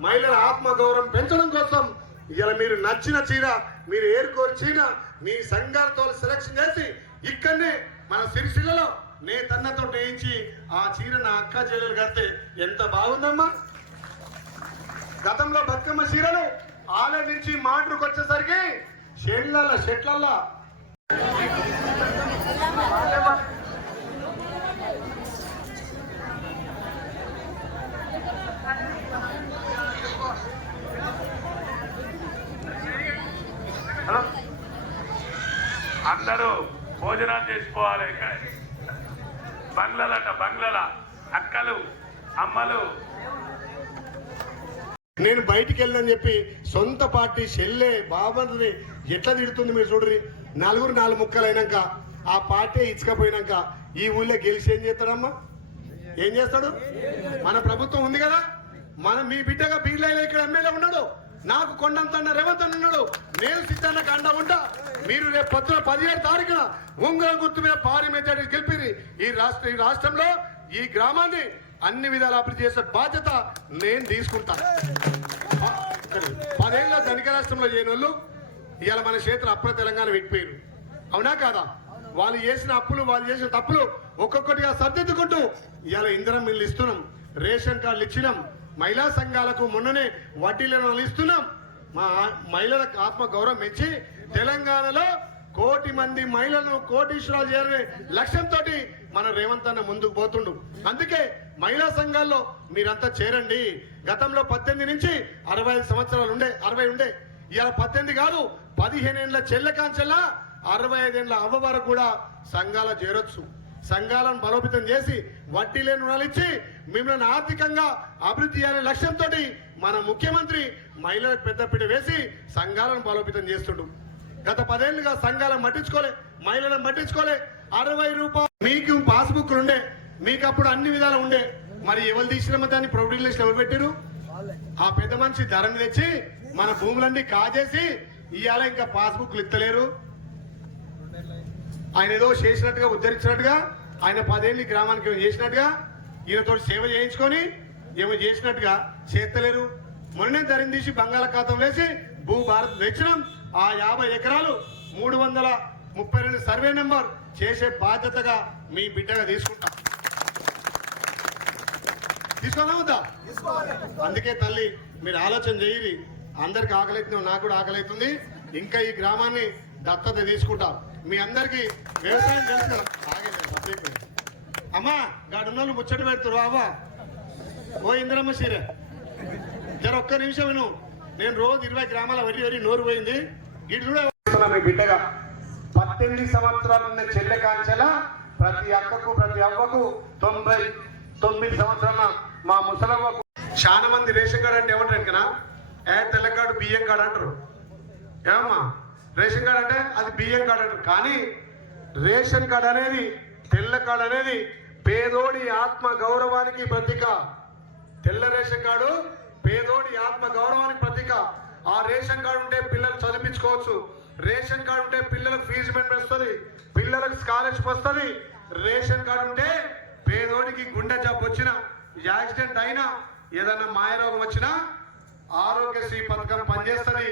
మహిళల ఆత్మగౌరవం పెంచడం కోసం ఇలా మీరు నచ్చిన చీర, మీరు ఏరుకోరు చీర మీ సంఘాలతో సెలక్షన్ చేసి ఇక్కడనే మన సిరిసిల్లలో నే తన్నతో వేయించి ఆ చీర నా అక్క చెల్లెలు కడితే ఎంత బాగుందమ్మా. గతంలో బతుకమ్మ చీరలు ఆలయ నుంచి మాటకు వచ్చేసరికి షెట్లల్లా అందరూ భోజనాలు చేసుకోవాలి. బంగ్లాలట బంగ్లాల అక్కలు అమ్మలు. నేను బయటికి వెళ్ళని చెప్పి సొంత పార్టీ చెల్లె బాబాని ఎట్లా తిడుతుంది మీరు చూడరి. 4 ముక్కలు అయినాక ఆ పార్టీ ఇచ్చకపోయినాక ఈ ఊళ్ళో గెలిచి ఏం చేస్తాడమ్మా? ఏం చేస్తాడు? మన ప్రభుత్వం ఉంది కదా, మనం మీ బిడ్డగా బీర్లైలో ఇక్కడ ఎమ్మెల్యే ఉన్నాడు, నాకు కొండంత రేవంత్ అన్న ఉన్నాడు, నేను సిద్ధాన్నకు అండ ఉంటా. మీరు రేపు పొద్దున 17 తారీఖున ఉంగరం గుర్తు మీద భారీ మెజారిటీ గెలిపి ఈ రాష్ట్రంలో ఈ గ్రామాన్ని అన్ని విధాలు అభివృద్ధి చేసే బాధ్యత నేను తీసుకుంటా. 10 ఏళ్ళ ధనిక రాష్ట్రంలో చేయని వాళ్ళు ఇవాళ మన చేతులు అప్పుల తెలంగాణ పెట్టిపోయారు. అవునా కాదా? వాళ్ళు చేసిన అప్పులు, వాళ్ళు చేసిన తప్పులు ఒక్కొక్కటిగా సర్దిద్దుకుంటూ ఇవాళ ఇందిరం మిల్లు ఇస్తున్నాం, రేషన్ కార్డులు ఇచ్చినాం, మహిళా సంఘాలకు మొన్ననే వడ్డీలను ఇస్తున్నాం. మా మహిళలకు ఆత్మ గౌరవం పెంచి తెలంగాణలో 1 కోటి మంది మహిళలను కోటీశ్వరాలు చేయాలనే లక్ష్యంతో మన రేవంత్ అన్న ముందుకు పోతుండు. అందుకే మహిళా సంఘాల్లో మీరంతా చేరండి. గతంలో 18 నుంచి 65 సంవత్సరాలు ఉండే, 60 ఉండే, ఇవాళ 18 కాదు 15 ఏళ్ళ చెల్లెకాంచెల్లా 65 ఏళ్ళ అవ్వ వరకు కూడా సంఘాల చేరొచ్చు. సంఘాలను బలోపేతం చేసి వడ్డీ లేని రుణాలు ఇచ్చి మిమ్మల్ని ఆర్థికంగా అభివృద్ధి చేయాలనే లక్ష్యంతో మన ముఖ్యమంత్రి మహిళలకు పెద్దపీట వేసి సంఘాలను బలోపేతం చేస్తుండు. గత 10 ఏళ్ళుగా సంఘాలను పట్టించుకోలే, మహిళలను పట్టించుకోలే. 60 రూపాయలు మీకు పాస్బుక్లు ఉండే, మీకు అప్పుడు అన్ని విధాలు ఉండే. మరి ఎవరు తీసిన దాన్ని ప్రొవిడెంట్ లిస్ట్ ఎవరు పెట్టారు? ఆ పెద్ద మనిషి ధరని తెచ్చి మన భూములన్నీ కాజేసి ఇవాళ ఇంకా పాస్బుక్లు ఇస్తలేరు. ఆయన ఏదో చేసినట్టుగా ఉద్ధరించినట్టుగా, ఆయన 10 ఏళ్ళు గ్రామానికి ఏమో చేసినట్టుగా, ఈయనతో సేవ చేయించుకొని ఏమో చేసినట్టుగా చేస్తలేరు. మొన్నే ధరని తీసి బంగాళాఖాతం వేసి భూభారత్ తెచ్చినాం. ఆ 50 ఎకరాలు 332 సర్వే నెంబర్ చేసే బాధ్యతగా మీ బిడ్డగా తీసుకుంటా. తీసుకోవాలా? అందుకే తల్లి మీరు ఆలోచన చేయరి. అందరికి ఆకలి అవుతుంది, నాకు కూడా ఆకలి అవుతుంది. ఇంకా ఈ గ్రామాన్ని దత్తత తీసుకుంటా. మీ అందరికి వ్యవసాయం తెలుసు కదా. ఆగలేదు అమ్మా, గాడున్నోళ్ళు ముచ్చట పెడుతురు. అవ్వా ఓ ఇంద్రమ్మ సీరే జర ఒక్క నిమిషం విను. నేను రోజు 20 గ్రామాల వరి నోరు పోయింది. గిడి కూడా మీ బిడ్డగా 18 సంవత్సరాలు ఉన్న చెల్లె కాంచెల ప్రతి అక్కకు ప్రతి అవ్వకు 99 సంవత్సరాల మా ముసలవ్వకు. చాలా మంది రేషన్ కార్డు అంటే ఏమంటారు కదా, తెల్ల కార్డు బియ్యం కార్డు అంటారు. ఏమమ్మా రేషన్ కార్డు అంటే అది బియ్యం కార్డు అంటారు. కానీ రేషన్ కార్డు అనేది, తెల్ల కార్డు అనేది పేదోడి ఆత్మ గౌరవానికి ప్రతీక. తెల్ల రేషన్ కార్డు పేదోడి ఆత్మ గౌరవానికి ప్రతీక. ఆ రేషన్ కార్డు ఉంటే పిల్లలు చదివించుకోవచ్చు, రేషన్ కార్డు ఉంటే పిల్లలకు ఫీజు మెంట్ వస్తుంది, పిల్లలకు స్కాలర్షిప్ వస్తుంది. రేషన్ కార్డు ఉంటే పేదోడికి గుండె జబ్బు వచ్చినా, యాక్సిడెంట్ అయినా, ఏదన్నా మాయరోగం వచ్చినా ఆరోగ్యశ్రీ పథకం పనిచేస్తుంది.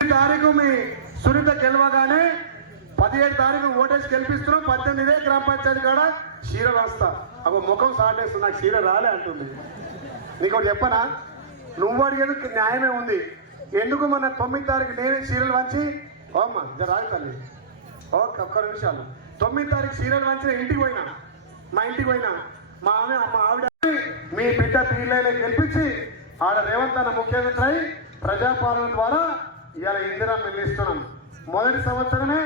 10 తారీఖు మీ సునీత గెలవగానే 17 తారీఖు ఓటేసి గెలిపిస్తున్నాం. 18 గ్రామ పంచాయతీ కాడ చీర రాస్తా. అవి ముఖం సాటేస్తుంది, నాకు చీర రాలే అంటుంది. నీకు ఒకటి చెప్పనా, నువ్వు అడిగేందుకు న్యాయమే ఉంది. ఎందుకు మన 9 తారీఖు నేనే చీరలు వంచి అమ్మ రాయి తల్లి ఓకే ఒక్క నిమిషాలు 9 తారీఖు చీరలు వంచి ఇంటికి పోయినా, మా ఇంటికి పోయినా. మా ఆవిడ మీ బిడ్డ పీర్లైనా గెలిపించి ఆడ రేవంత్ అన్న ముఖ్యమంత్రి అయి ప్రజాపాలన ద్వారా ఇవాళ ఇందిరా మిల్లు ఇస్తున్నాం. మొదటి సంవత్సరమే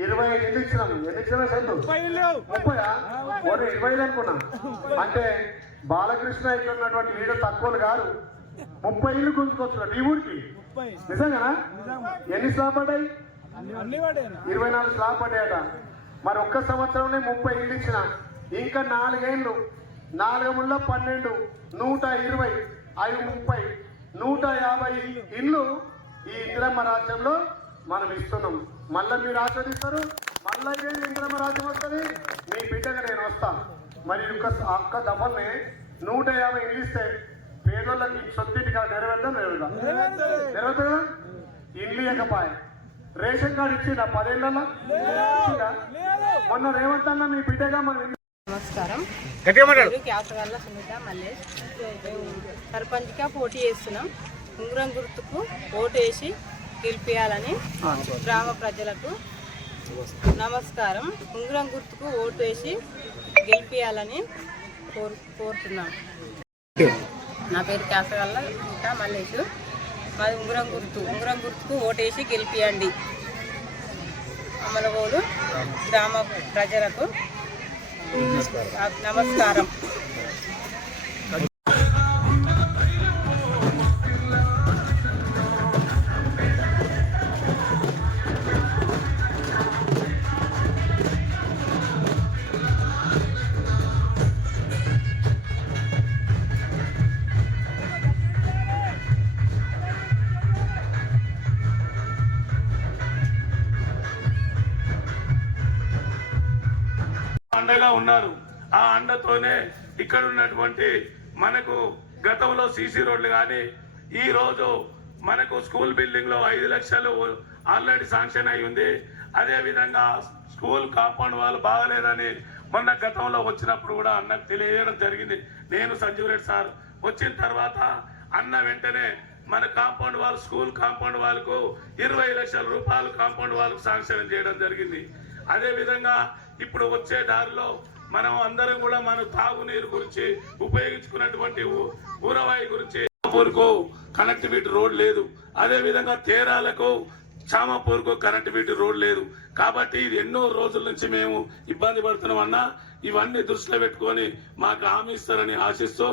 25 ఇల్లు ఇచ్చినాం. ఎన్ని ఇచ్చినా సైతు 30 25 అనుకున్నా. అంటే బాలకృష్ణ ఇక్కడ ఉన్నటువంటి లీడర్ తక్కువలు కాదు, 30 ఇల్లు గుంజుకొచ్చున్నాడు ఈ ఊరికి. నిజంగా ఎన్ని స్లాబ్ పడ్డాయి? 24 స్లాబ్ పడ్డాయట. మరి ఒక్క సంవత్సరంలో 30 ఇల్లు ఇచ్చిన, ఇంకా 4 ఏళ్ళు 4 ముళ్ళ 12 120 5 30 150 ఇల్లు ఈ ఇందిరమ్మ రాజ్యంలో మనం ఇస్తున్నాం. మళ్ళీ మీరు ఆస్వాదిస్తారు, మళ్ళీ ఇదే ఇందిరమ్మ రాజ్యం వస్తుంది, మీ బిడ్డగా నేను వస్తా. మరి ఒక్క దఫల్ని 150 ఇల్లు ఇస్తే పేదోళ్ళకి సొంతింటి కాదు నెరవేరుతుందా? ఇల్లు ఇవ్వకపోయ రేషన్ కార్డు ఇచ్చిందా 10 ఏళ్ళలో? మొన్న రేవంత్ అన్న మీ బిడ్డగా మనం నమస్కారం. క్యాసగల్ల సునీత మల్లేష్. సర్పంచ్గా పోటీ చేస్తున్నాం. ఉంగరం గుర్తుకు ఓటు వేసి గెలిపించాలని గ్రామ ప్రజలకు నమస్కారం. ఉంగరం గుర్తుకు ఓటు వేసి గెలిపించాలని కోరుతున్నాం. నా పేరు క్యాసగల్ల సునీత మల్లేష్. మాది ఉంగరం గుర్తుకు ఓటు వేసి గెలిపియండి. అమలగోలు గ్రామ ప్రజలకు నమస్కారం. అండగా ఉన్నారు. ఆ అండతోనే ఇక్కడ ఉన్నటువంటి మనకు గతంలో సీసీ రోడ్లు కానీ ఈ రోజు మనకు స్కూల్ బిల్డింగ్ లో 5 లక్షలు ఆల్రెడీ శాంక్షన్ అయి ఉంది. అదే విధంగా స్కూల్ కాంపౌండ్ వాళ్ళు బాగలేదని మొన్న గతంలో వచ్చినప్పుడు కూడా అన్నకు తెలియజేయడం జరిగింది. నేను సంజీవ్ రెడ్డి సార్ వచ్చిన తర్వాత అన్న వెంటనే మన కాంపౌండ్ వాళ్ళు స్కూల్ కాంపౌండ్ వాళ్ళకు 20 లక్షల రూపాయలు కాంపౌండ్ వాళ్ళకు శాంక్షన్ చేయడం జరిగింది. అదే విధంగా ఇప్పుడు వచ్చే దారిలో మనం అందరం కూడా మన తాగునీరు గురించి ఉపయోగించుకున్నటువంటి ఊరవాయి గురించి ఊరుకు కనెక్టివిటీ రోడ్ లేదు. అదే విధంగా తేరాలకు చామాపూర్కు కనెక్టివిటీ రోడ్ లేదు. కాబట్టి ఇది ఎన్నో రోజుల నుంచి మేము ఇబ్బంది పడుతున్నాం అన్నా. ఇవన్నీ దృష్టిలో పెట్టుకొని మాకు హామీ ఇస్తారని ఆశిస్తూ,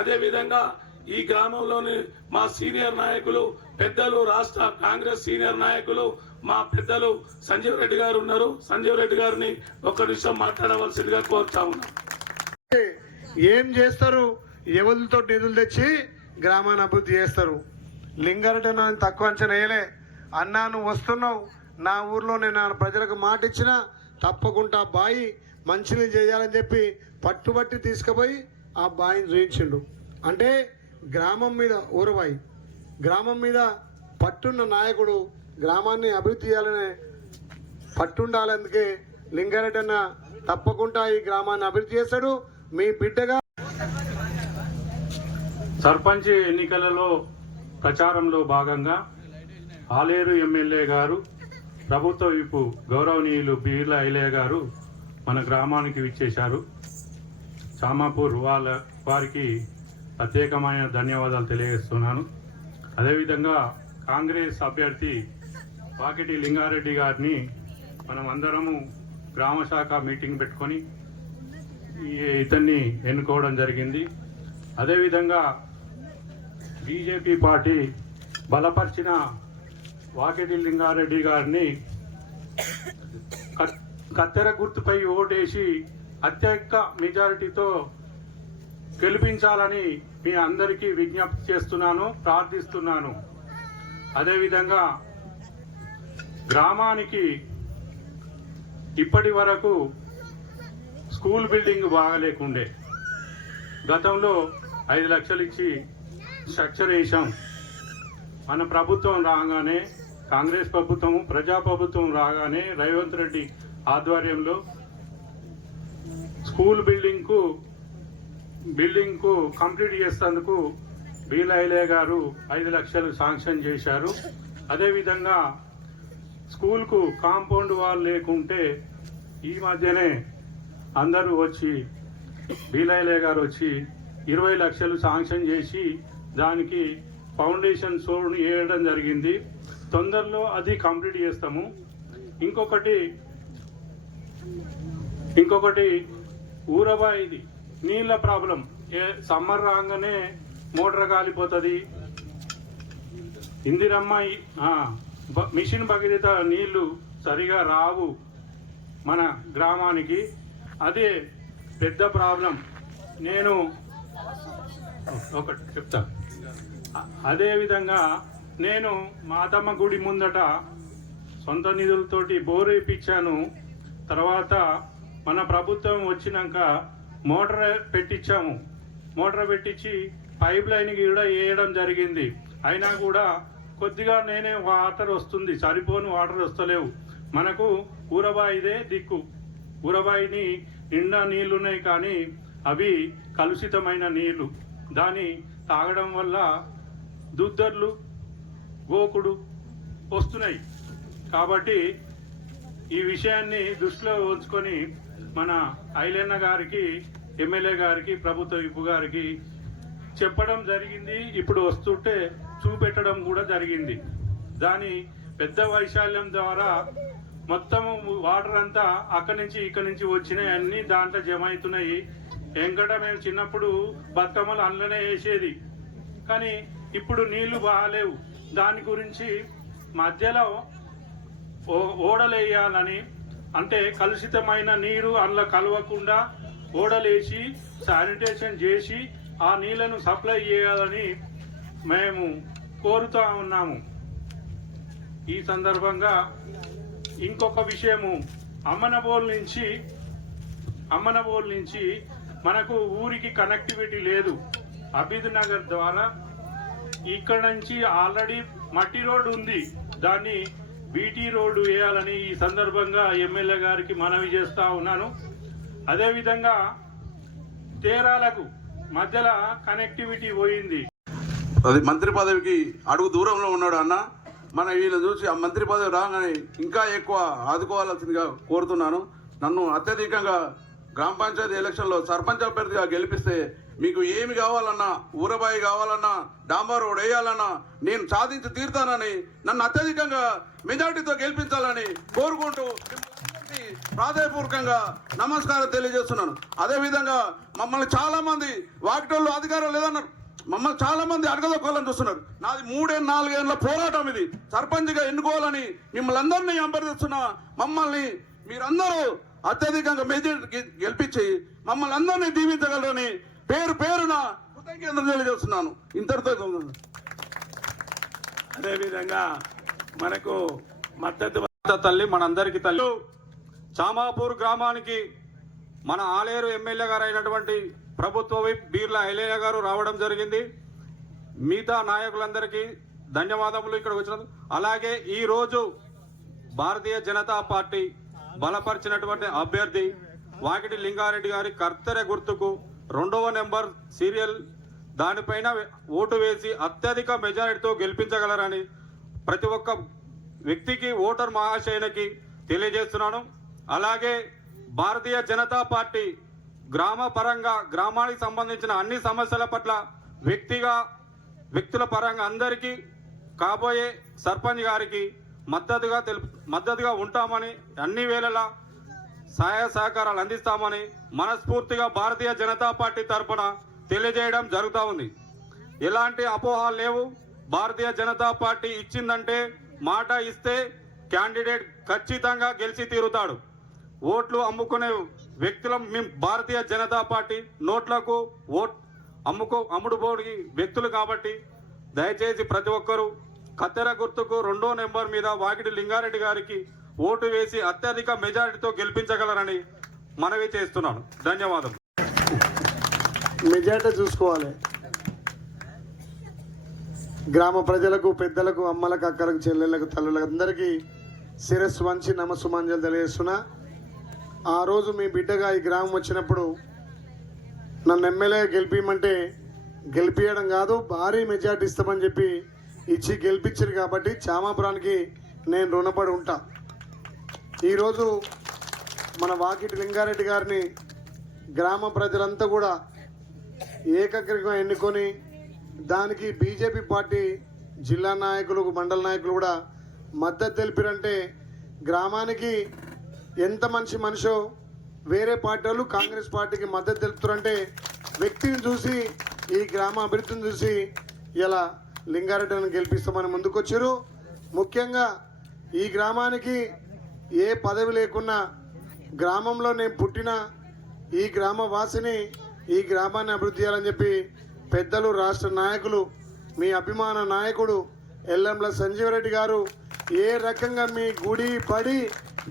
అదే విధంగా ఈ గ్రామంలోని మా సీనియర్ నాయకులు పెద్దలు, రాష్ట్ర కాంగ్రెస్ సీనియర్ నాయకులు మా పెద్దలు సంజీవ్ రెడ్డి గారు ఉన్నారు. సంజీవ్ రెడ్డి గారిని ఒక్క నిమిషం మాట్లాడవలసిందిగా కోరుతా ఉన్నాం. ఏం చేస్తారు? ఎవరితో నిధులు తెచ్చి గ్రామాన్ని అభివృద్ధి చేస్తారు. లింగారెడ్డి అన్న తక్కువ అంచనా వేయలే. అన్నా నువ్వు వస్తున్నావు, నా ఊర్లో నేను ప్రజలకు మాట ఇచ్చిన తప్పకుండా బాయి మంచినీళ్ళు చేయాలని చెప్పి పట్టుబట్టి తీసుకుపోయి ఆ బాయిని చూయించిండు. అంటే గ్రామం మీద ఊరబాయి, గ్రామం మీద పట్టున్న నాయకుడు, గ్రామాన్ని అభివృద్ధి చేయాలనే పట్టుండాలి. అందుకే లింగారెడ్డి అన్న తప్పకుండా ఈ గ్రామాన్ని అభివృద్ధి చేస్తాడు. మీ బిడ్డగా సర్పంచ్ ఎన్నికలలో ప్రచారంలో భాగంగా ఆలేరు ఎమ్మెల్యే గారు, ప్రభుత్వ విపు గౌరవనీయులు బీర్లా ఐలయ్య గారు మన గ్రామానికి విచ్చేశారు. చామాపూర్ వారికి ప్రత్యేకమైన ధన్యవాదాలు తెలియజేస్తున్నాను. అదేవిధంగా కాంగ్రెస్ అభ్యర్థి వాకిటి లింగారెడ్డి గారిని మనం అందరము గ్రామ శాఖ మీటింగ్ పెట్టుకొని ఇతన్ని ఎన్నుకోవడం జరిగింది. అదేవిధంగా బీజేపీ పార్టీ బలపరిచిన వాకిటి లింగారెడ్డి గారిని కత్తెర గుర్తుపై ఓటేసి అత్యధిక మెజారిటీతో గెలిపించాలని మీ అందరికీ విజ్ఞప్తి చేస్తున్నాను, ప్రార్థిస్తున్నాను. అదేవిధంగా గ్రామానికి ఇప్పటి వరకు స్కూల్ బిల్డింగ్ బాగలేకుండే, గతంలో 5 లక్షలు ఇచ్చి స్ట్రక్చర్ వేసాం. మన ప్రభుత్వం రాగానే, కాంగ్రెస్ ప్రభుత్వము ప్రజాప్రభుత్వం రాగానే రేవంత్ రెడ్డి ఆధ్వర్యంలో స్కూల్ బిల్డింగ్ కు కంప్లీట్ చేసేందుకు బీలైలే గారు 5 లక్షలు శాంక్షన్ చేశారు. అదేవిధంగా స్కూల్ కు కాంపౌండ్ వాల్ లేకుంటే ఈ మధ్యనే అందరూ వచ్చి బీలైలే గారు వచ్చి 20 లక్షలు శాంక్షన్ చేసి దానికి ఫౌండేషన్ సోడ్ వేయడం జరిగింది. తొందరలో అది కంప్లీట్ చేస్తాము. ఇంకొకటి ఊరబాయిది నీళ్ళ ప్రాబ్లం. సమ్మర్ రాగానే మోటార్ కాలిపోతుంది. మిషన్ భగీరథ నీళ్లు సరిగా రావు మన గ్రామానికి. అదే పెద్ద ప్రాబ్లం. నేను ఒకటి చెప్తా. అదేవిధంగా నేను మాతమ్మ గుడి ముందట సొంత నిధులతోటి బోర్ వేయించాను. తర్వాత మన ప్రభుత్వం వచ్చినాక మోటార్ పెట్టించాము. మోటార్ పెట్టించి పైప్ లైన్ కూడా వేయడం జరిగింది. అయినా కూడా కొద్దిగా నేనే వాటర్ వస్తుంది, సరిపోని వాటర్ వస్తలేవు. మనకు ఊరబాయిదే దిక్కు. ఊరబాయిని నిండా నీళ్లున్నాయి కానీ అవి కలుషితమైన నీళ్లు. దాన్ని తాగడం వల్ల దుద్దర్లు గోకుడు వస్తున్నాయి. కాబట్టి ఈ విషయాన్ని దృష్టిలో ఉంచుకొని మన ఐలన్న గారికి, ఎమ్మెల్యే గారికి, ప్రభుత్వ విప్ గారికి చెప్పడం జరిగింది. ఇప్పుడు వస్తుంటే చూపెట్టడం కూడా జరిగింది. దాని పెద్ద వైశాల్యం ద్వారా మొత్తం వాటర్ అంతా అక్కడి నుంచి ఇక్కడి నుంచి వచ్చినాయి, అన్ని దాంట్లో జమ అవుతున్నాయి. వెంకట మేము చిన్నప్పుడు బతుకమ్మలు అందులోనే వేసేది, కానీ ఇప్పుడు నీళ్లు బాగాలేవు. దాని గురించి మధ్యలో ఓడలేయాలని, అంటే కలుషితమైన నీరు అందులో కలవకుండా ఓడలేసి శానిటేషన్ చేసి ఆ నీళ్లను సప్లై చేయాలని మేము కోరుతా ఉన్నాము. ఈ సందర్భంగా ఇంకొక విషయము, అమ్మనబోల్ నుంచి మనకు ఊరికి కనెక్టివిటీ లేదు. అబీద్ నగర్ ద్వారా ఇక్కడ నుంచి ఆల్రెడీ మట్టి రోడ్డు ఉంది, దాన్ని బీటీ రోడ్డు వేయాలని ఈ సందర్భంగా ఎమ్మెల్యే గారికి మనవి చేస్తా ఉన్నాను. అదేవిధంగా తేరాలకు మధ్యలో కనెక్టివిటీ పోయింది. అది మంత్రి పదవికి అడుగు దూరంలో ఉన్నాడు అన్న. మన వీళ్ళని చూసి ఆ మంత్రి పదవి రాగానే ఇంకా ఎక్కువ ఆదుకోవాల్సిందిగా కోరుతున్నాను. నన్ను అత్యధికంగా గ్రామ పంచాయతీ ఎలక్షన్లో సర్పంచ్ అభ్యర్థిగా గెలిపిస్తే మీకు ఏమి కావాలన్నా, ఊరబాయి కావాలన్నా, డాంబర్ రోడ్ వేయాలన్నా నేను సాధించి తీరుతానని, నన్ను అత్యధికంగా మెజార్టీతో గెలిపించాలని కోరుకుంటూ ప్రాధాన్యపూర్వకంగా నమస్కారం తెలియజేస్తున్నాను. అదేవిధంగా మమ్మల్ని చాలా మంది వాకిటోళ్ళు అధికారం లేదన్నారు, మమ్మల్ని చాలా మంది అడగదొక్కాలని చూస్తున్నారు. నాది 3-4 ఏళ్ళ పోరాటం ఇది. సర్పంచ్గా ఎన్నుకోవాలని మిమ్మల్ని అందరినీ అభ్యర్థిస్తున్నా. మమ్మల్ని మీరందరూ అత్యధికంగా మెజారిటీ గెలిపించి మమ్మల్ని అందరినీ దీవించగలరని పేరు పేరున కృతజ్ఞతలు తెలియజేస్తున్నాను. ఇంతటితో అదేవిధంగా మనకు మద్దతు తల్లి, మనందరికీ తల్లి. చామాపూర్ గ్రామానికి మన ఆలేరు ఎమ్మెల్యే గారు అయినటువంటి ప్రభుత్వ విప్ బీర్ల ఐలయ్య గారు రావడం జరిగింది. మిగతా నాయకులందరికీ ధన్యవాదములు ఇక్కడ వచ్చినందుకు. అలాగే ఈరోజు భారతీయ జనతా పార్టీ బలపరిచినటువంటి అభ్యర్థి వాకిటి లింగారెడ్డి గారి కర్తెర గుర్తుకు 2వ నెంబర్ సీరియల్ దానిపైన ఓటు వేసి అత్యధిక మెజారిటీతో గెలిపించగలరని ప్రతి ఒక్క వ్యక్తికి, ఓటర్ మహాశయునికి తెలియజేస్తున్నాను. అలాగే భారతీయ జనతా పార్టీ గ్రామ పరంగా గ్రామానికి సంబంధించిన అన్ని సమస్యల పట్ల వ్యక్తుల పరంగా అందరికీ కాబోయే సర్పంచ్ గారికి మద్దతుగా ఉంటామని, అన్ని వేళలా సహాయ సహకారాలు అందిస్తామని మనస్ఫూర్తిగా భారతీయ జనతా పార్టీ తరఫున తెలియజేయడం జరుగుతూ ఉంది. ఎలాంటి అపోహలు లేవు. భారతీయ జనతా పార్టీ ఇచ్చిందంటే, మాట ఇస్తే క్యాండిడేట్ ఖచ్చితంగా గెలిచి తీరుతాడు. ఓట్లు అమ్ముకునే వ్యక్తులం మేము. భారతీయ జనతా పార్టీ నోట్లకు అమ్ముడుపోడి వ్యక్తులు కాబట్టి దయచేసి ప్రతి ఒక్కరూ కత్తెర గుర్తుకు 2వ నెంబర్ మీద వాకిటి లింగారెడ్డి గారికి ఓటు వేసి అత్యధిక మెజారిటీతో గెలిపించగలరని మనవి చేస్తున్నాను. ధన్యవాదాలు. మెజారిటీ చూసుకోవాలి. గ్రామ ప్రజలకు, పెద్దలకు, అమ్మలకు, అక్కలకు, చెల్లెళ్ళకు, తల్లులకు అందరికీ శిరస్సు వంచి నమస్సుమాంజలు తెలియజేస్తున్నా. ఆ రోజు మీ బిడ్డగా ఈ గ్రామం వచ్చినప్పుడు నన్ను ఎమ్మెల్యే గెలిపించమంటే గెలిపించడం కాదు, భారీ మెజార్టీ ఇస్తామని చెప్పి ఇచ్చి గెలిపించారు. కాబట్టి చామాపురానికి నేను రుణపడి ఉంటా. ఈరోజు మన వాకిటి లింగారెడ్డి గారిని గ్రామ ప్రజలంతా కూడా ఏకగ్రీవంగా ఎన్నుకొని, దానికి బీజేపీ పార్టీ జిల్లా నాయకులు, మండల నాయకులు కూడా మద్దతు తెలిపారంటే గ్రామానికి ఎంత మంచి మనిషో. వేరే పార్టీ వాళ్ళు కాంగ్రెస్ పార్టీకి మద్దతు తెలుపుతారంటే వ్యక్తిని చూసి, ఈ గ్రామ అభివృద్ధిని చూసి ఇలా లింగారెడ్డిని గెలిపిస్తామని ముందుకొచ్చారు. ముఖ్యంగా ఈ గ్రామానికి ఏ పదవి లేకున్నా గ్రామంలో నేను పుట్టిన ఈ గ్రామ వాసిని, ఈ గ్రామాన్ని అభివృద్ధి చేయాలని చెప్పి పెద్దలు, రాష్ట్ర నాయకులు, మీ అభిమాన నాయకుడు ఎల్లంల సంజీవరెడ్డి గారు ఏ రకంగా మీ గుడి పడి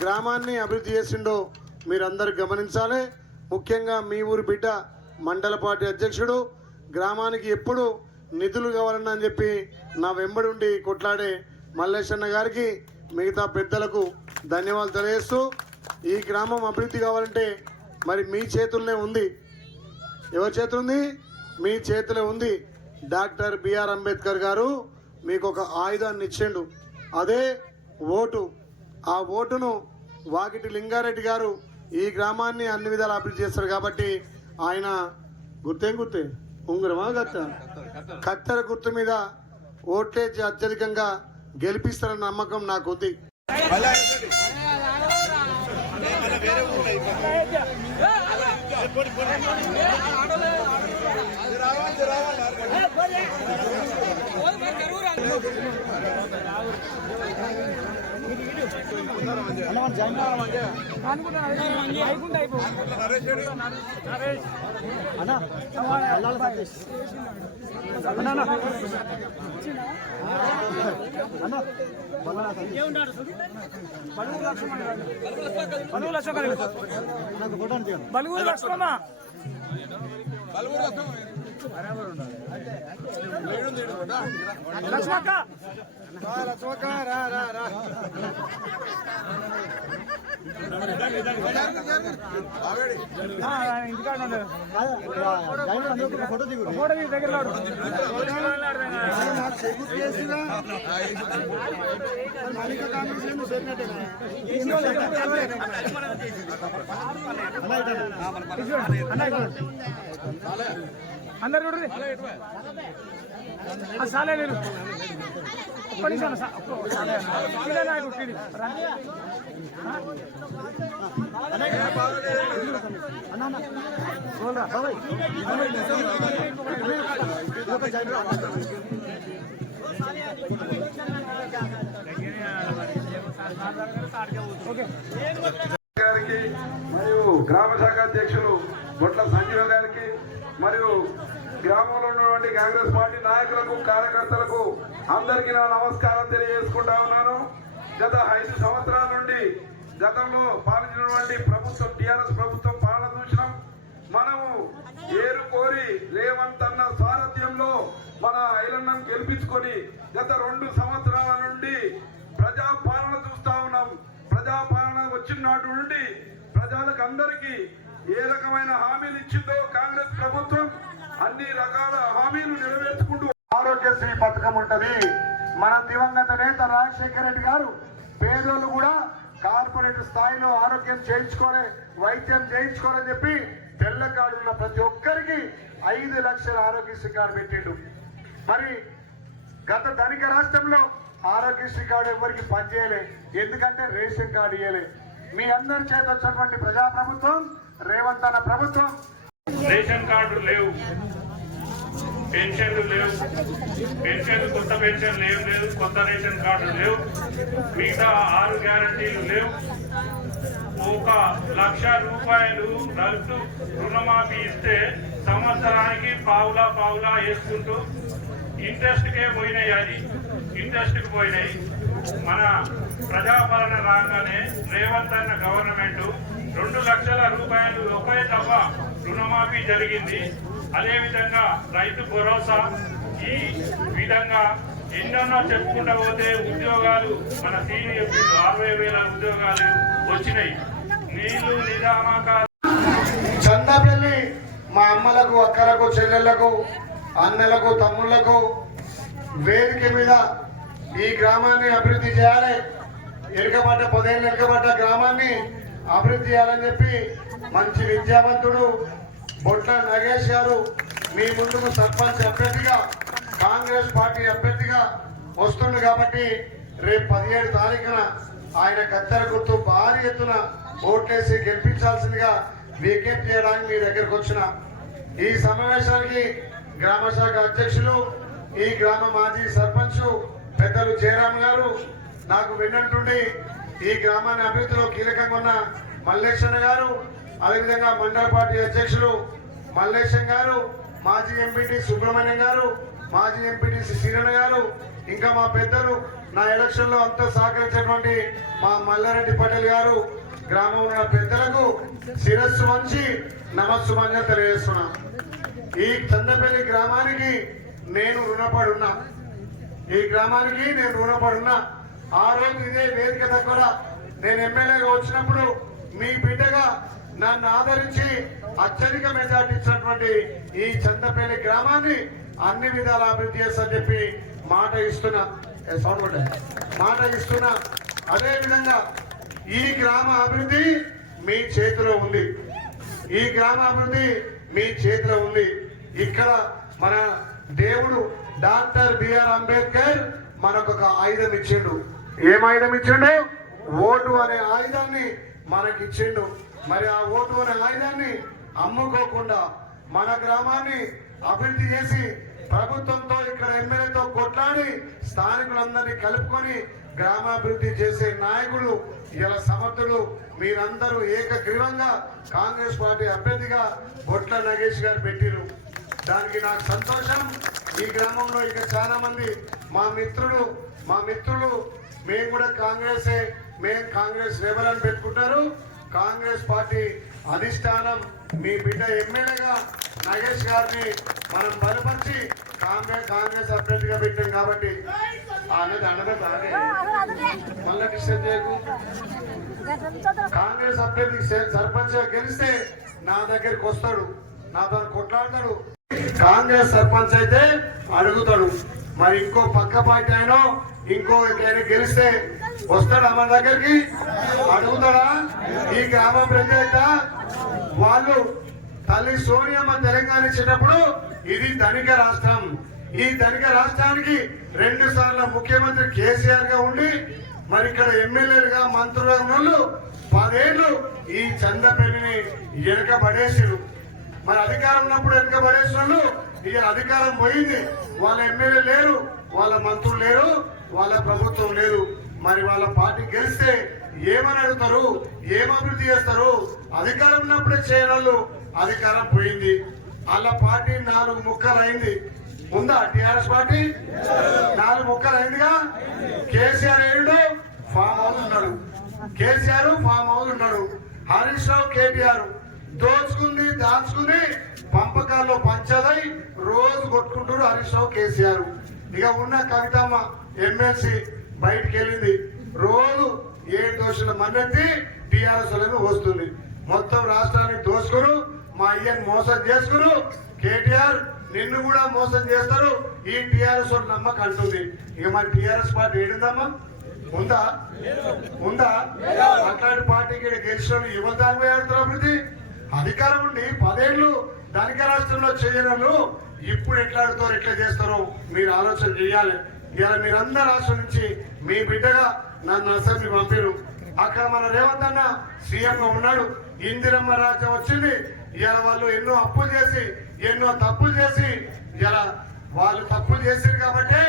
గ్రామాన్ని అభివృద్ధి చేసిండో మీరందరూ గమనించాలి. ముఖ్యంగా మీ ఊరి బిడ్డ మండల పార్టీ అధ్యక్షుడు గ్రామానికి ఎప్పుడు నిధులు కావాలన్నా అని చెప్పి నా వెంబడి ఉండి కొట్లాడే మల్లేశన్న గారికి, మిగతా పెద్దలకు ధన్యవాదాలు తెలియజేస్తూ, ఈ గ్రామం అభివృద్ధి కావాలంటే మరి మీ చేతుల్లోనే ఉంది. ఎవరి చేతులు ఉంది? మీ చేతిలో ఉంది. డాక్టర్ బిఆర్ అంబేద్కర్ గారు మీకు ఒక ఆయుధాన్ని ఇచ్చిండు, అదే ఓటు. ఆ ఓటును వాకిటి లింగారెడ్డి గారు ఈ గ్రామాన్ని అన్ని విధాలు అభివృద్ధి చేస్తారు కాబట్టి ఆయన గుర్తే ఉంగరమా కత్తెర గుర్తు మీద ఓట్లేసి అత్యధికంగా గెలిపిస్తారన్న నమ్మకం నాకు ఉంది. అందరు చూడండి సాలే లేదు ఒక్క నిమిషం గారికి మరియు గ్రామ శాఖ అధ్యక్షులు బొట్ల సంజీవ్ గారికి మరియు గ్రామంలో ఉన్నటువంటి కాంగ్రెస్ పార్టీ నాయకులకు, కార్యకర్తలకు అందరికీ నా నమస్కారం తెలియజేసుకుంటా ఉన్నాను. గత 5 సంవత్సరాల నుండి గతంలో పాలించినటువంటి ప్రభుత్వం, టీఆర్ఎస్ ప్రభుత్వం పాలన చూసినాం. మనము ఏరు కోరి రేవంత్ అన్న సారథ్యంలో మన ఐలన్నను గెలిపించుకొని గత 2 సంవత్సరాల నుండి ప్రజా పాలన చూస్తా ఉన్నాం. ప్రజా పాలన వచ్చిన నాటి నుండి ప్రజలకు అందరికీ ఏ రకమైన హామీలు ఇచ్చిందో కాంగ్రెస్ ప్రభుత్వం అన్ని రకాల హామీలు నెరవేర్చుకుంటూ ఆరోగ్యశ్రీ పథకం ఉంటది. మన దివంగత నేత రాజశేఖర రెడ్డి గారు పేదోళ్ళు కూడా కార్పొరేట్ స్థాయిలో ఆరోగ్యం చేయించుకోలే, వైద్యం చేయించుకోవాలని చెప్పి తెల్ల కార్డు ఉన్న ప్రతి ఒక్కరికి 5 లక్షల ఆరోగ్యశ్రీ కార్డు పెట్టిండు. మరి గత ధనిక రాష్ట్రంలో ఆరోగ్యశ్రీ కార్డు ఎవరికి పనిచేయలే, ఎందుకంటే రేషన్ కార్డు ఇయ్యలే. మీ అందరి చేత వచ్చినటువంటి ప్రజాప్రభుత్వం రేవంత్ అన్న ప్రభుత్వం. రేషన్ కార్డు లేవు, పెన్షన్లు లేవు, కొత్త పెన్షన్లు ఏం లేదు, కొత్త రేషన్ కార్డు లేవు, మిగతా 6 గ్యారంటీలు లేవు. 1 లక్ష రూపాయలు రైతు రుణమాఫీ ఇస్తే సంవత్సరానికి పావులా వేసుకుంటూ ఇంట్రెస్ట్కే పోయినాయి. అది ఇంట్రెస్ట్కి పోయినాయి. మన ప్రజాపాలన రాగానే రేవంత్ అన్న గవర్నమెంట్ 2 లక్షల రూపాయలు ఒకే దఫ రుణమాఫీ జరిగింది. అదేవిధంగా రైతు భరోసా, ఈ విధంగా ఎన్నెన్నో చెప్పుకుంటూ పోతే ఉద్యోగాలు మన సీనియర్ 60,000 ఉద్యోగాలు వచ్చినాయి. నీళ్లు నిజామాబాద్ చందాపల్లి మా అమ్మలకు, అక్కలకు, చెల్లెళ్లకు, అన్నలకు, తమ్ముళ్లకు వేదిక మీద ఈ గ్రామాన్ని అభివృద్ధి చేయాలి, వెనుకబడ్డ గ్రామాన్ని అభివృద్ధి చేయాలని చెప్పి మంచి విద్యావంతుడు బొట్ల నగేష్ గారు మీ ముందుకు సర్పంచ్ అభ్యర్థిగా, కాంగ్రెస్ పార్టీ అభ్యర్థిగా వస్తుంది కాబట్టి రేపు 17 తారీఖున ఆయన కత్తెర గుర్తు భారీ ఎత్తున ఓట్లేసి గెలిపించాల్సిందిగా విజ్ఞప్తి చేయడానికి మీ దగ్గరకు వచ్చిన ఈ సమావేశానికి గ్రామ శాఖ అధ్యక్షులు, ఈ గ్రామ మాజీ సర్పంచ్ పెద్దలు గారు జయరామ్ గారు నాకు వెన్నంటుండి ఈ గ్రామాన్ని అభివృద్ధిలో కీలకంగా ఉన్న మల్లేశన్న గారు, అదేవిధంగా మండల పార్టీ అధ్యక్షులు మల్లేశం గారు, మాజీ ఎంపీటీ సుబ్రహ్మణ్యం గారు, మాజీ ఎంపీటీ శ్రీరణ గారు, ఇంకా మా పెద్దలు నా ఎలక్షన్ లో అంతా సహకరించినటువంటి మా మల్లారెడ్డి పటేల్ గారు, గ్రామంలో ఉన్న పెద్దలకు శిరస్సు వంచి నమస్సుమంగా తెలియజేస్తున్నా. ఈ చందపల్లి గ్రామానికి నేను రుణపడున్నా. ఈ గ్రామానికి నేను రుణపడున్నా. ఆ రోజు ఇదే వేదిక దగ్గర నేను ఎమ్మెల్యేగా వచ్చినప్పుడు మీ బిడ్డగా నన్ను ఆదరించి అత్యధిక మెజార్టీ ఇచ్చినటువంటి ఈ చందపల్లి గ్రామాన్ని అన్ని విధాల అభివృద్ధి చేస్తానని చెప్పి మాట ఇస్తున్నా. అదే విధంగా ఈ గ్రామ అభివృద్ధి మీ చేతిలో ఉంది. ఈ గ్రామ అభివృద్ధి మీ చేతిలో ఉంది. ఇక్కడ మన దేవుడు డాక్టర్ బిఆర్ అంబేద్కర్ మనకు ఒక ఆయుధం ఇచ్చిండు. ఏం ఆయుధం ఇచ్చిండు? ఓటు అనే ఆయుధాన్ని మనకి ఇచ్చిండు. మరి ఆ ఓటు అనే ఆయుధాన్ని అమ్ముకోకుండా మన గ్రామాన్ని అభివృద్ధి చేసి ప్రభుత్వంతో ఇక్కడ ఎమ్మెల్యేతో కొట్లాడి స్థానికులందరినీ కలుపుకొని గ్రామాభివృద్ధి చేసే నాయకుడు ఇలా సమర్థుడు. మీరందరూ ఏకగ్రీవంగా కాంగ్రెస్ పార్టీ అభ్యర్థిగా బొట్ల నగేష్ గారు పెట్టిరు. దానికి నాకు సంతోషం. ఈ గ్రామంలో ఇక చాలా మంది మా మిత్రులు మేము కూడా మేము కాంగ్రెస్ రేబల్ అని పెట్టుకుంటారు. కాంగ్రెస్ పార్టీ అధిష్టానం మీ బిడ్డ ఎమ్మెల్యేగా నగేష్ గారిని మనం బలపరిచి కాంగ్రెస్ అభ్యర్థిగా పెట్టాం కాబట్టి మళ్ళా డిస్టర్బ్ చేయకు. కాంగ్రెస్ అభ్యర్థి సర్పంచ్ గెలిస్తే నా దగ్గరికి వస్తాడు, నాతో కొట్లాడతాడు. కాంగ్రెస్ సర్పంచ్ అయితే అడుగుతాడు. మరి ఇంకో పక్క పార్టీ అయినా ఇంకో గెలిస్తే వస్తాడా మన దగ్గరికి? అడుగుతాడా? ఈ గ్రామం ప్రజలైతే వాళ్ళు తల్లి సోనియమ్మ తెలంగాణ ఇచ్చినప్పుడు ఇది ధనిక రాష్ట్రం. ఈ ధనిక రాష్ట్రానికి 2 సార్లు ముఖ్యమంత్రి కేసీఆర్ గా ఉండి మరి ఇక్కడ ఎమ్మెల్యేలుగా మంత్రులుగా ఉన్నోళ్ళు 10 ఏళ్ళు ఈ చందపల్లిని వెనకబడేసారు. మరి అధికారం ఉన్నప్పుడు వెనకబడేసిన వాళ్ళు ఇక అధికారం పోయింది. వాళ్ళ ఎమ్మెల్యే లేరు, వాళ్ళ మంత్రులు లేరు, వాళ్ళ ప్రభుత్వం లేదు. మరి వాళ్ళ పార్టీ గెలిస్తే ఏమని అడుగుతారు? ఏం అభివృద్ధి చేస్తారు? అధికారం ఉన్నప్పుడే చేయని అధికారం పోయింది. వాళ్ళ పార్టీ 4 ముక్కలు అయింది. ఉందా టిఆర్ఎస్ పార్టీ? 4 ముక్కలు అయిందిగా. కేసీఆర్ ఏడు ఫామ్ హౌస్ ఉన్నాడు, కేసీఆర్ ఫామ్ హౌస్ ఉన్నాడు. హరీష్ రావు కేటీఆర్ దోచుకుంది దాచుకుంది పంపకాల్లో పంచదై రోజు కొట్టుకుంటారు హరీష్ రావు కేసీఆర్. ఇక ఉన్న కవితమ్మ ఎమ్మెల్సీ బయటికి వెళ్ళింది. రోజు 7 దోషుల మన్నెత్తి టిఆర్ఎస్ లను వస్తుంది. మొత్తం రాష్ట్రాన్ని దోసుకురు, మా అయ్యని మోసం చేసుకురు. కేటీఆర్ నిన్ను కూడా మోసం చేస్తారు, ఈ టిఆర్ఎస్ నమ్మకం అంటుంది. ఇక మరి టిఆర్ఎస్ పార్టీ ఏడుందమ్మా? ఉందా? అట్లాంటి పార్టీకి గెలిచిన యువతాన్ని ఆడుతున్న అభివృద్ధి అధికారం ఉండి 10 ఏళ్ళు ధనిక రాష్ట్రంలో చేయను ఇప్పుడు ఎట్లా ఆడుతారో ఎట్లా చేస్తారో మీరు ఆలోచన చేయాలి. ఇవాళ మీరందరూ రాష్ట్రం నుంచి మీ బిడ్డగా నన్ను అసెంబ్లీ పంపారు. అక్కడ మన రేవంత్ అన్న సీఎం గా ఉన్నాడు. ఇందిరమ్మ రాజ్యం వచ్చింది. ఇవాళ వాళ్ళు ఎన్నో అప్పులు చేసి ఎన్నో తప్పులు చేసి ఇలా వాళ్ళు తప్పులు చేశారు కాబట్టి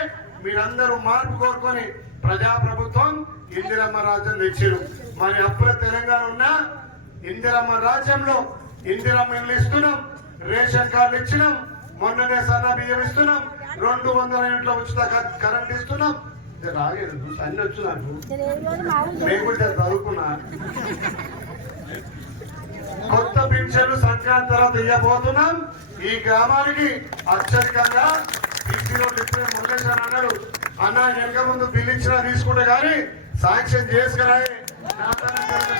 మీరందరూ మార్పు కోరుకొని ప్రజాప్రభుత్వం ఇందిరమ్మ రాజ్యం తెచ్చారు. మరి అప్పుల తెలంగాణ ఉన్నా ఇందిరమ్మ రాజ్యంలో ఇందిరమ్మ ఇల్లు ఇస్తున్నాం, రేషన్ కార్డు ఇచ్చినాం, మొన్ననే సన్న బియ్యం ఇస్తున్నాం, 200 యూనిట్ల ఉచిత కరెంట్ ఇస్తున్నాం. రాలేదు అన్ని వచ్చినాను మేము కూడా చదువుకున్నా. కొత్త పింఛన్లు సంక్రాంతి తర్వాత ఇవ్వబోతున్నాం. ఈ గ్రామానికి అత్యధికంగా బీసీ రోడ్లు ఇప్పుడే మురళేశ్వర అన్నాడు. అన్న వెనక ముందు బిల్లు ఇచ్చినా తీసుకుంటే కానీ శాంక్షన్ చేసుకురాయి,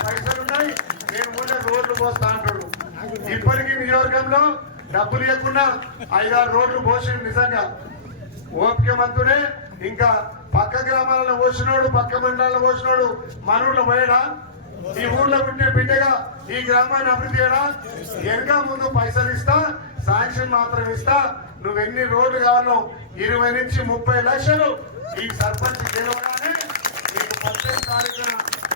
పైసలు ఉన్నాయి, నేను ముందే రోడ్లు పోస్తా అంటాడు. ఇప్పటికీ నియోజకంలో డబ్బులు ఇవ్వకుండా 5-6 రోడ్లు పోసి నిజంగా ఓపిక మంతుడే. ఇంకా పక్క గ్రామాలలో పోసినోడు, పక్క మండలాల్లో పోసినోడు మన ఊళ్ళో పోయాడా? ఈ ఊర్లో ఉంటే బిడ్డగా ఈ గ్రామాన్ని అభివృద్ధి చేయడా? వెనక ముందు పైసలు ఇస్తా, శాంక్షన్ మాత్రం ఇస్తా, నువ్వు ఎన్ని రోడ్లు కావాలో 20 నుంచి 30 లక్షలు ఈ సర్పంచ్ గెలవగానే నీకు 15 తారీఖున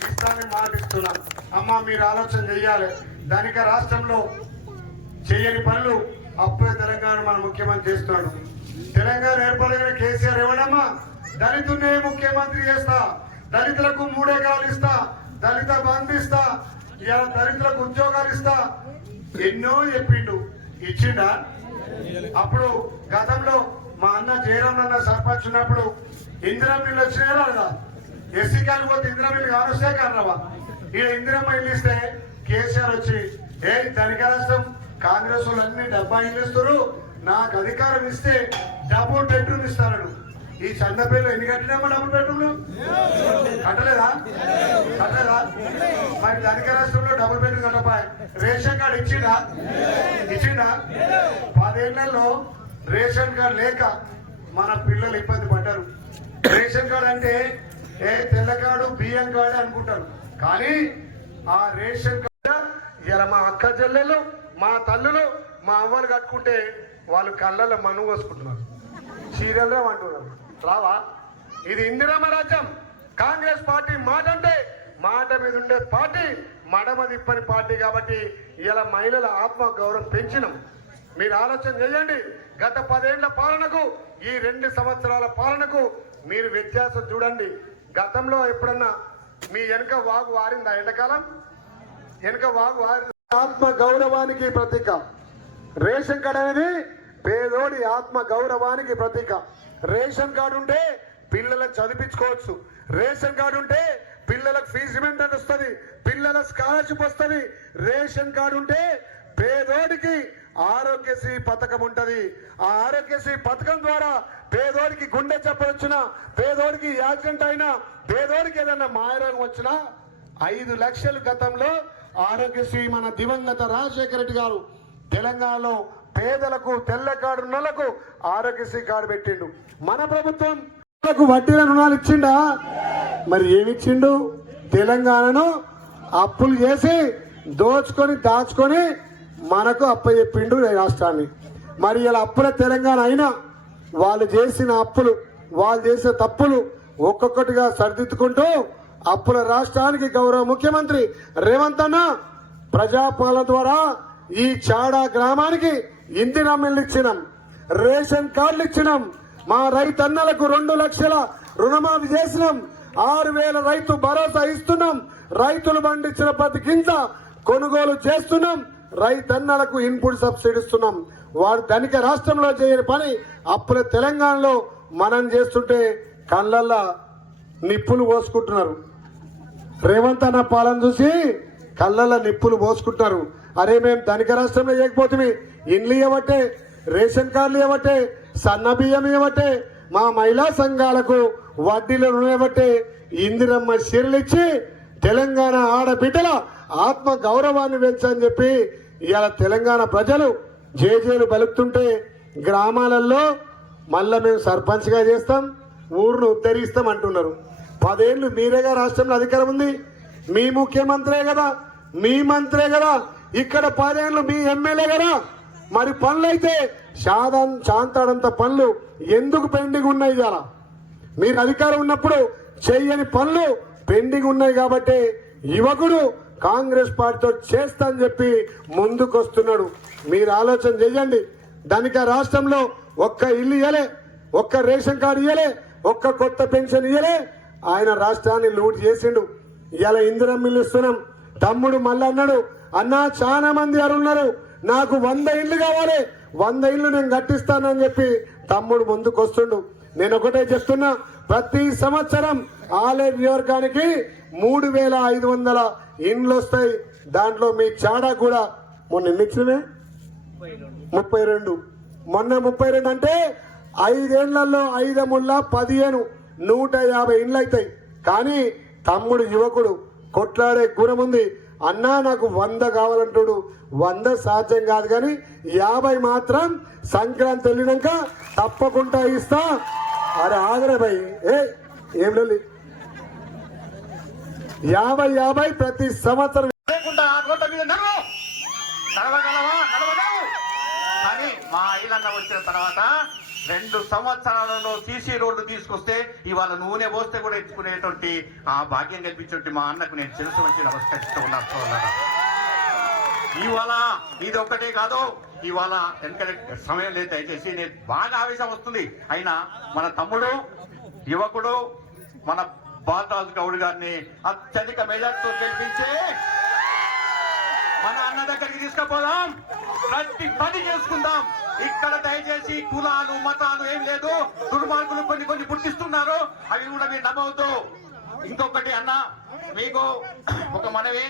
ఇస్తానని మాటిస్తున్నా. అమ్మ మీరు ఆలోచన చెయ్యాలి. ధనిక రాష్ట్రంలో చేయని పనులు అప్పుడే తెలంగాణ మన ముఖ్యమంత్రి చేస్తున్నాడు. తెలంగాణ ఏర్పడగానే కేసీఆర్ ఇవ్వడమ్మా దళితున్నే ముఖ్యమంత్రి చేస్తా, దళితులకు 3 ఎకరాలు ఇస్తా, దళిత బంధు ఇస్తా, ఇలా దళితులకు ఉద్యోగాలు ఇస్తా, ఎన్నో చెప్పిండు. ఇచ్చిండా? అప్పుడు గతంలో మా అన్న జయరాం అన్న సర్పంచ్ ఉన్నప్పుడు ఇందిరమ్మ ఇల్లు వచ్చినాయా కదా, ఎస్సీ కాలు పోతే ఇందిరమ్మ ఇల్లు కానొస్తే కానరావా? ఈడ ఇందిరమ్మ ఇల్లు ఇస్తే కేసీఆర్ వచ్చి ధనిక రాష్ట్రం కాంగ్రెస్ వాళ్ళు అన్ని 70 ఇల్లు ఇస్తారు, నాకు అధికారం ఇస్తే డబుల్ బెడ్రూమ్ ఇస్తారడు. ఈ చందపేటలో ఎన్ని కట్టినామా డబుల్ బెడ్రూమ్లు? కట్టలేదా? మరి ధనిక రాష్ట్రంలో డబుల్ బెడ్రూమ్ కట్టపాయి. రేషన్ కార్డు ఇచ్చిండా? 10 ఏళ్లలో రేషన్ కార్డు లేక మన పిల్లలు ఇబ్బంది పడ్డారు. రేషన్ కార్డు అంటే తెల్ల కార్డు బియ్యం కార్డు అనుకుంటారు, కానీ ఆ రేషన్ కార్డు ఇలా మా అక్క చెల్లెలు, మా తల్లులు, మా అవ్వలు కట్టుకుంటే వాళ్ళు కళ్ళల్లో మనువు పోసుకుంటున్నారు, సీరియల్ అంటున్నారు. రావా? ఇది ఇందిరమ్మ రాజ్యం. కాంగ్రెస్ పార్టీ మాట అంటే మాట మీద ఉండే పార్టీ, మడమ తిప్పని పార్టీ. కాబట్టి ఇలా మహిళల ఆత్మ గౌరవం పెంచినాం. మీరు ఆలోచన చేయండి. గత 10 ఏళ్ల పాలనకు ఈ 2 సంవత్సరాల పాలనకు మీరు వ్యత్యాసం చూడండి. గతంలో ఎప్పుడన్నా మీ వెనుక వాగు వారిందా? ఎండాకాలం వెనుక వాగు వారిందా? ఆత్మ గౌరవానికి ప్రతీక రేషన్ కార్డు అనేది. పేదోడి ఆత్మ గౌరవానికి ప్రతీక. రేషన్ కార్డు ఉంటే పిల్లలకు చదివించుకోవచ్చు, రేషన్ కార్డు ఉంటే పిల్లలకు ఫీజు రిమెంబర్మెంట్ వస్తుంది, పిల్లల స్కాలర్షిప్ వస్తుంది. రేషన్ కార్డు ఉంటే పేదోడికి ఆరోగ్యశ్రీ పథకం ఉంటది. ఆ ఆరోగ్యశ్రీ పథకం ద్వారా పేదోడికి గుండె జబ్బు వచ్చినా, పేదోడికి యాక్సిడెంట్ అయినా, పేదోడికి ఏదైనా మాయరోగం వచ్చినా 5 లక్షలు గతంలో ఆరోగ్యశ్రీ మన దివంగత రాజశేఖర రెడ్డి గారు తెలంగాణలో పేదలకు తెల్ల కార్డు ఉన్నలకు ఆరోగ్యశ్రీ కార్డు పెట్టిండు. మన ప్రభుత్వం వడ్డీల రుణాలు ఇచ్చిండా? మరి ఏమిచ్చిండు? తెలంగాణను అప్పులు చేసి దోచుకొని దాచుకొని మనకు అప్పచెప్పిండు రాష్ట్రాన్ని. మరి ఇలా అప్పుల తెలంగాణ అయినా వాళ్ళు చేసిన అప్పులు, వాళ్ళు చేసిన తప్పులు ఒక్కొక్కటిగా సరిదిద్దుకుంటూ అప్పుల రాష్ట్రానికి గౌరవ ముఖ్యమంత్రి రేవంత్ అన్న ప్రజాపాలన ద్వారా ఈ చాడా గ్రామానికి ఇందిరమ్మ ఇల్లు ఇచ్చినాం, రేషన్ కార్డులు ఇచ్చినాం, మా రైతన్నలకు 2 లక్షల రుణమాఫీ చేసినాం, 6,000 రైతు భరోసా ఇస్తున్నాం, రైతులు పండించిన ప్రతి గింజ కొనుగోలు చేస్తున్నాం, రైతన్నలకు ఇన్పుట్ సబ్సిడీ ఇస్తున్నాం. వారు ధనిక రాష్ట్రంలో చేయని పని అప్పుల తెలంగాణలో మనం చేస్తుంటే కళ్ళల్లో నిప్పులు పోసుకుంటున్నారు. రేవంత్ అన్న పాలన చూసి కళ్ళల్లో నిప్పులు పోసుకుంటున్నారు. అరే మేము ధనిక రాష్ట్రంలో చేయకపోతే ఇండ్లు ఇవ్వబట్టే, రేషన్ కార్డులు ఇవ్వబట్టే, సన్న బియ్యం ఇవ్వబట్టే, మా మహిళా సంఘాలకు వడ్డీలు ఇవ్వబట్టే ఇందిరమ్మ చీరలు ఇచ్చి తెలంగాణ ఆడబిడ్డల ఆత్మ గౌరవాన్ని పెంచని చెప్పి ఇవాళ తెలంగాణ ప్రజలు జేజేలు బలుపుతుంటే గ్రామాలలో మళ్ళా మేము సర్పంచ్గా చేస్తాం, ఊరును ఉద్ధరిస్తాం అంటున్నారు. 10 ఏళ్ళు మీరేగా రాష్ట్రంలో అధికారం ఉంది, మీ ముఖ్యమంత్రే కదా, మీ మంత్రే కదా, ఇక్కడ 10 ఏళ్ళు మీ ఎమ్మెల్యే కదా. మరి పనులైతే శాంతాడంత పనులు ఎందుకు పెండింగ్ ఉన్నాయి? ఇవాళ మీరు అధికారం ఉన్నప్పుడు చెయ్యని పనులు పెండింగ్ ఉన్నాయి కాబట్టి యువకుడు కాంగ్రెస్ పార్టీతో చేస్తా అని చెప్పి ముందుకు వస్తున్నాడు. మీరు ఆలోచన చెయ్యండి. ధనిక రాష్ట్రంలో ఒక్క ఇల్లు ఇయ్యలే, ఒక్క రేషన్ కార్డు ఇయ్యలే, ఒక్క కొత్త పెన్షన్ ఇయ్యలే. ఆయన రాష్ట్రాన్ని లూట్ చేసిండు. ఇలా ఇందిరమ్మ ఇల్లు ఇస్తున్నాం. తమ్ముడు మళ్ళీ అన్నాడు, అన్నా చాలా మంది అరున్నారు, నాకు 100 ఇల్లు కావాలి, 100 ఇల్లు నేను కట్టిస్తానని చెప్పి తమ్ముడు ముందుకు వస్తుండు. నేను ఒకటే చెప్తున్నా, ప్రతి సంవత్సరం ఆలేరు నియోజకవర్గానికి 3,500 ఇండ్లు వస్తాయి. దాంట్లో మీ చాడా కూడా మొన్న ఎన్ని ఇచ్చినవే? 32. మొన్న 32 అంటే 5 ఏళ్లలో 5 ముళ్ళ 15 150 ఇండ్లు అవుతాయి. కానీ తమ్ముడు యువకుడు కొట్లాడే గుణం ఉంది. అన్నా నాకు 100 కావాలంటాడు. 100 సాధ్యం కాదు, కానీ 50 మాత్రం సంక్రాంతి వెళ్ళినాక తప్పకుండా ఇస్తా. అరే ఆగరే భయ్, ఏం లేదు, 50 ప్రతి సంవత్సరం లేకుండా ఆ రోడ్ల మీద నడవగలవా? నడవలేవు. కానీ మా ఐలన్న వచ్చిన తర్వాత 2 సంవత్సరాలలో సీసీ రోడ్లు తీసుకొస్తే ఇవాళ నూనె పోస్తే కూడా ఎత్తుకునేటువంటి ఆ భాగ్యం కల్పించేటువంటి మా అన్నకు నేను తెలుసు వచ్చి నమస్కరిస్తూ ఉన్నాను. ఇవాళ ఇది ఒక్కటే కాదు, ఇవాళ వెనక సమయం లేదు దయచేసి, నేను బాగా ఆవేశం వస్తుంది. అయినా మన తమ్ముడు యువకుడు మన బాలరాజు గౌడ్ గారిని అత్యధిక మెజార్టీతో గెలిపించి మన అన్న దగ్గరికి తీసుకుపోదాం, ప్రతి పని చేసుకుందాం. ఇక్కడ దయచేసి కులాలు మతాలు ఏం లేదు, దుర్మార్గులు కొన్ని పుట్టిస్తున్నారు, అవి కూడా మీరు నమ్మవద్దు. ఇంకొకటి అన్న, మీకు ఒక మనవి,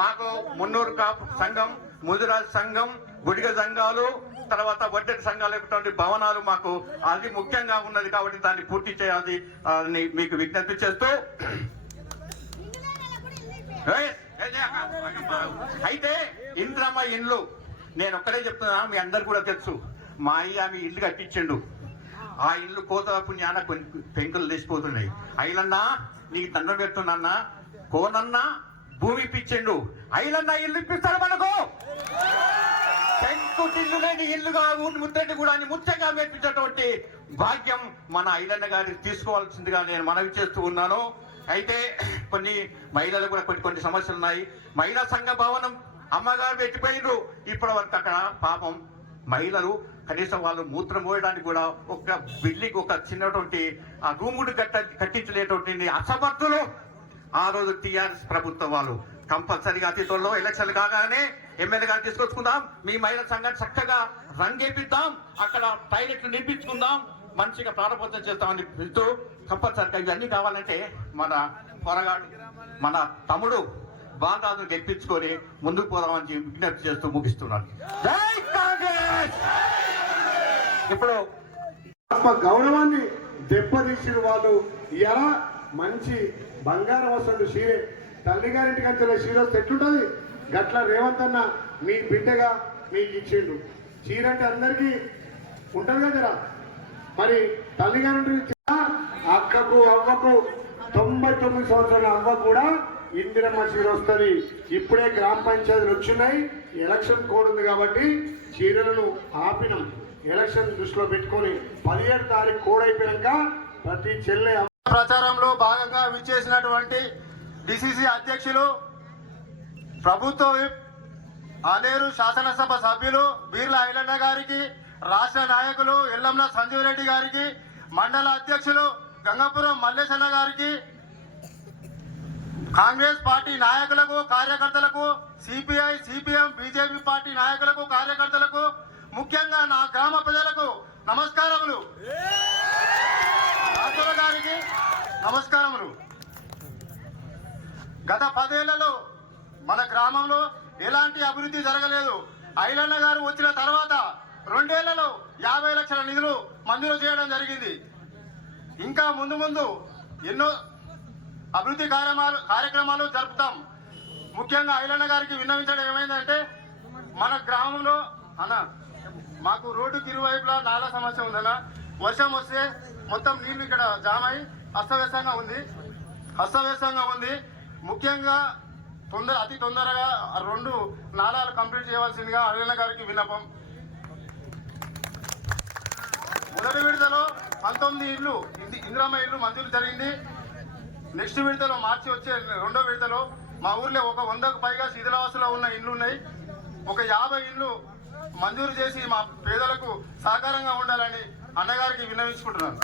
మాకు మున్నూరు కాపు సంఘం, ముదిరాజ్ సంఘం, గుడిగ సంఘాలు, తర్వాత వడ్డెర సంఘాలు భవనాలు మాకు అది ముఖ్యంగా ఉన్నది కాబట్టి దాన్ని పూర్తి చేయాలి అని మీకు విజ్ఞప్తి చేస్తూ, అయితే ఇంద్రమ్మ ఇండ్లు నేను ఒక్కడే చెప్తున్నా, మీ అందరు కూడా తెలుసు. మా అయ్య మీ ఇల్లు కట్టించిండు, ఆ ఇల్లు కోత పుణ్యాన కొన్ని పెంకులు లేచిపోతున్నాయి. అయిలన్నా నీకు దండం పెడుతున్నా, కోనన్నా భూమి ఇప్పించిండు, అయిలన్నా ఇల్లు ఇప్పిస్తాడు మనకు. పెంకుటిల్లు లేని ఇల్లుగా ముద్దటి కూడా ముచ్చగా మెప్పించేటువంటి భాగ్యం మన ఐలన్న గారికి తీసుకోవాల్సిందిగా నేను మనవి చేస్తూ ఉన్నాను. అయితే కొన్ని మహిళలు కూడా కొన్ని సమస్యలు ఉన్నాయి. మహిళా సంఘ భవనం అమ్మగారు పెట్టిపోయినరు, ఇప్పటి వరకు అక్కడ పాపం మహిళలు కనీసం వాళ్ళు మూత్రం పోయడానికి కూడా ఒక బిల్డింగ్ ఒక చిన్నటువంటి ఆ రూముడు కట్టించలేటువంటి అసమర్థులు ఆ రోజు టీఆర్ఎస్ ప్రభుత్వం వాళ్ళు. కంపల్సరీగా అతిథుల్లో ఎలక్షన్లు కాగానే ఎమ్మెల్యే గారు తీసుకొచ్చుకుందాం, మీ మహిళా సంఘాన్ని చక్కగా రంగేపిద్దాం, అక్కడ టాయిలెట్లు నిర్మించుకుందాం, మంచిగా ప్రారంభోత్సవం చేస్తామని పిలుస్తూ, కంపల్సరీగా ఇవన్నీ కావాలంటే మన పొరగాడు మన తమ్ముడు బాలరాజును గెలిపించుకొని ముందుకు పోదామని విజ్ఞప్తి చేస్తూ ముగిస్తున్నాను. జై కాంగ్రెస్. ఇప్పుడు ఆత్మ గౌరవాన్ని దెబ్బతీసిన వాళ్ళు ఇలా మంచి బంగారం వస్తుంది చీరే, తల్లిగారింటికి వచ్చే చీర వస్తే ఎట్లుంటుంది, గట్ల రేవంత్ అన్న మీ బిడ్డగా మీకు ఇచ్చిండు చీర. అంటే అందరికీ ఉంటుంది కదరా, మరి తల్లిగారింటికి అక్కకు అవ్వకు 99 సంవత్సరాల అవ్వ కూడా ఇందిరమ్మ చీర వస్తుంది. ఇప్పుడే గ్రామ పంచాయతీలు వచ్చినాయి, ఎలక్షన్ కోడ్ ఉంది కాబట్టి చీరలను ఆపినాం. ఎలక్షన్ దృష్టిలో పెట్టుకొని 17 తారీఖు కోడ్ అయిపోయాక ప్రతి చెల్లె ప్రచారంలో భాగంగా విచ్చేసినటువంటి డిసిసి అధ్యక్షులు, ప్రభుత్వ విప్, ఆలేరు శాసనసభ సభ్యులు బీర్ల ఐలన్న గారికి, రాష్ట్ర నాయకులు ఎల్లంల సంజీవ్ రెడ్డి గారికి, మండల అధ్యక్షులు గంగాపురం మల్లేశన్న గారికి, కాంగ్రెస్ పార్టీ నాయకులకు కార్యకర్తలకు, సిపిఐ సిపిఎం బీజేపీ పార్టీ నాయకులకు కార్యకర్తలకు, ముఖ్యంగా నా గ్రామ ప్రజలకు నమస్కారములు. రాజుల గారికి నమస్కారములు. గత 10 ఏళ్లలో మన గ్రామంలో ఎలాంటి అభివృద్ధి జరగలేదు. ఐలన్న గారు వచ్చిన తర్వాత 2 ఏళ్లలో 50 లక్షల నిధులు మంజూరు చేయడం జరిగింది. ఇంకా ముందు ఎన్నో అభివృద్ధి కార్యక్రమాలు జరుపుతాం. ముఖ్యంగా ఐలన్న గారికి విన్నవించడం ఏమైందంటే, మన గ్రామంలో అన్న మాకు రోడ్డుకి ఇరువైపులా నాలా సమస్య ఉందన్న. వర్షం వస్తే మొత్తం నీళ్లు ఇక్కడ జామ్ అయి అస్తవ్యస్తంగా ఉంది. ముఖ్యంగా అతి తొందరగా 2 నాలాలు కంప్లీట్ చేయవలసిందిగా ఐలన్న గారికి విన్నపం. మొదటి విడతలో 19 ఇళ్ళు ఇందిరమ్మ ఇల్లు మంజూరు జరిగింది. నెక్స్ట్ విడతలో మార్చి వచ్చే 2వ విడతలో మా ఊర్లో ఒక 100కు పైగా శిథిలావస్థలో ఉన్న ఇండ్లు ఉన్నాయి. ఒక 50 ఇండ్లు మంజూరు చేసి మా పేదలకు సహకారంగా ఉండాలని అన్నగారికి విన్నవించుకుంటున్నాను.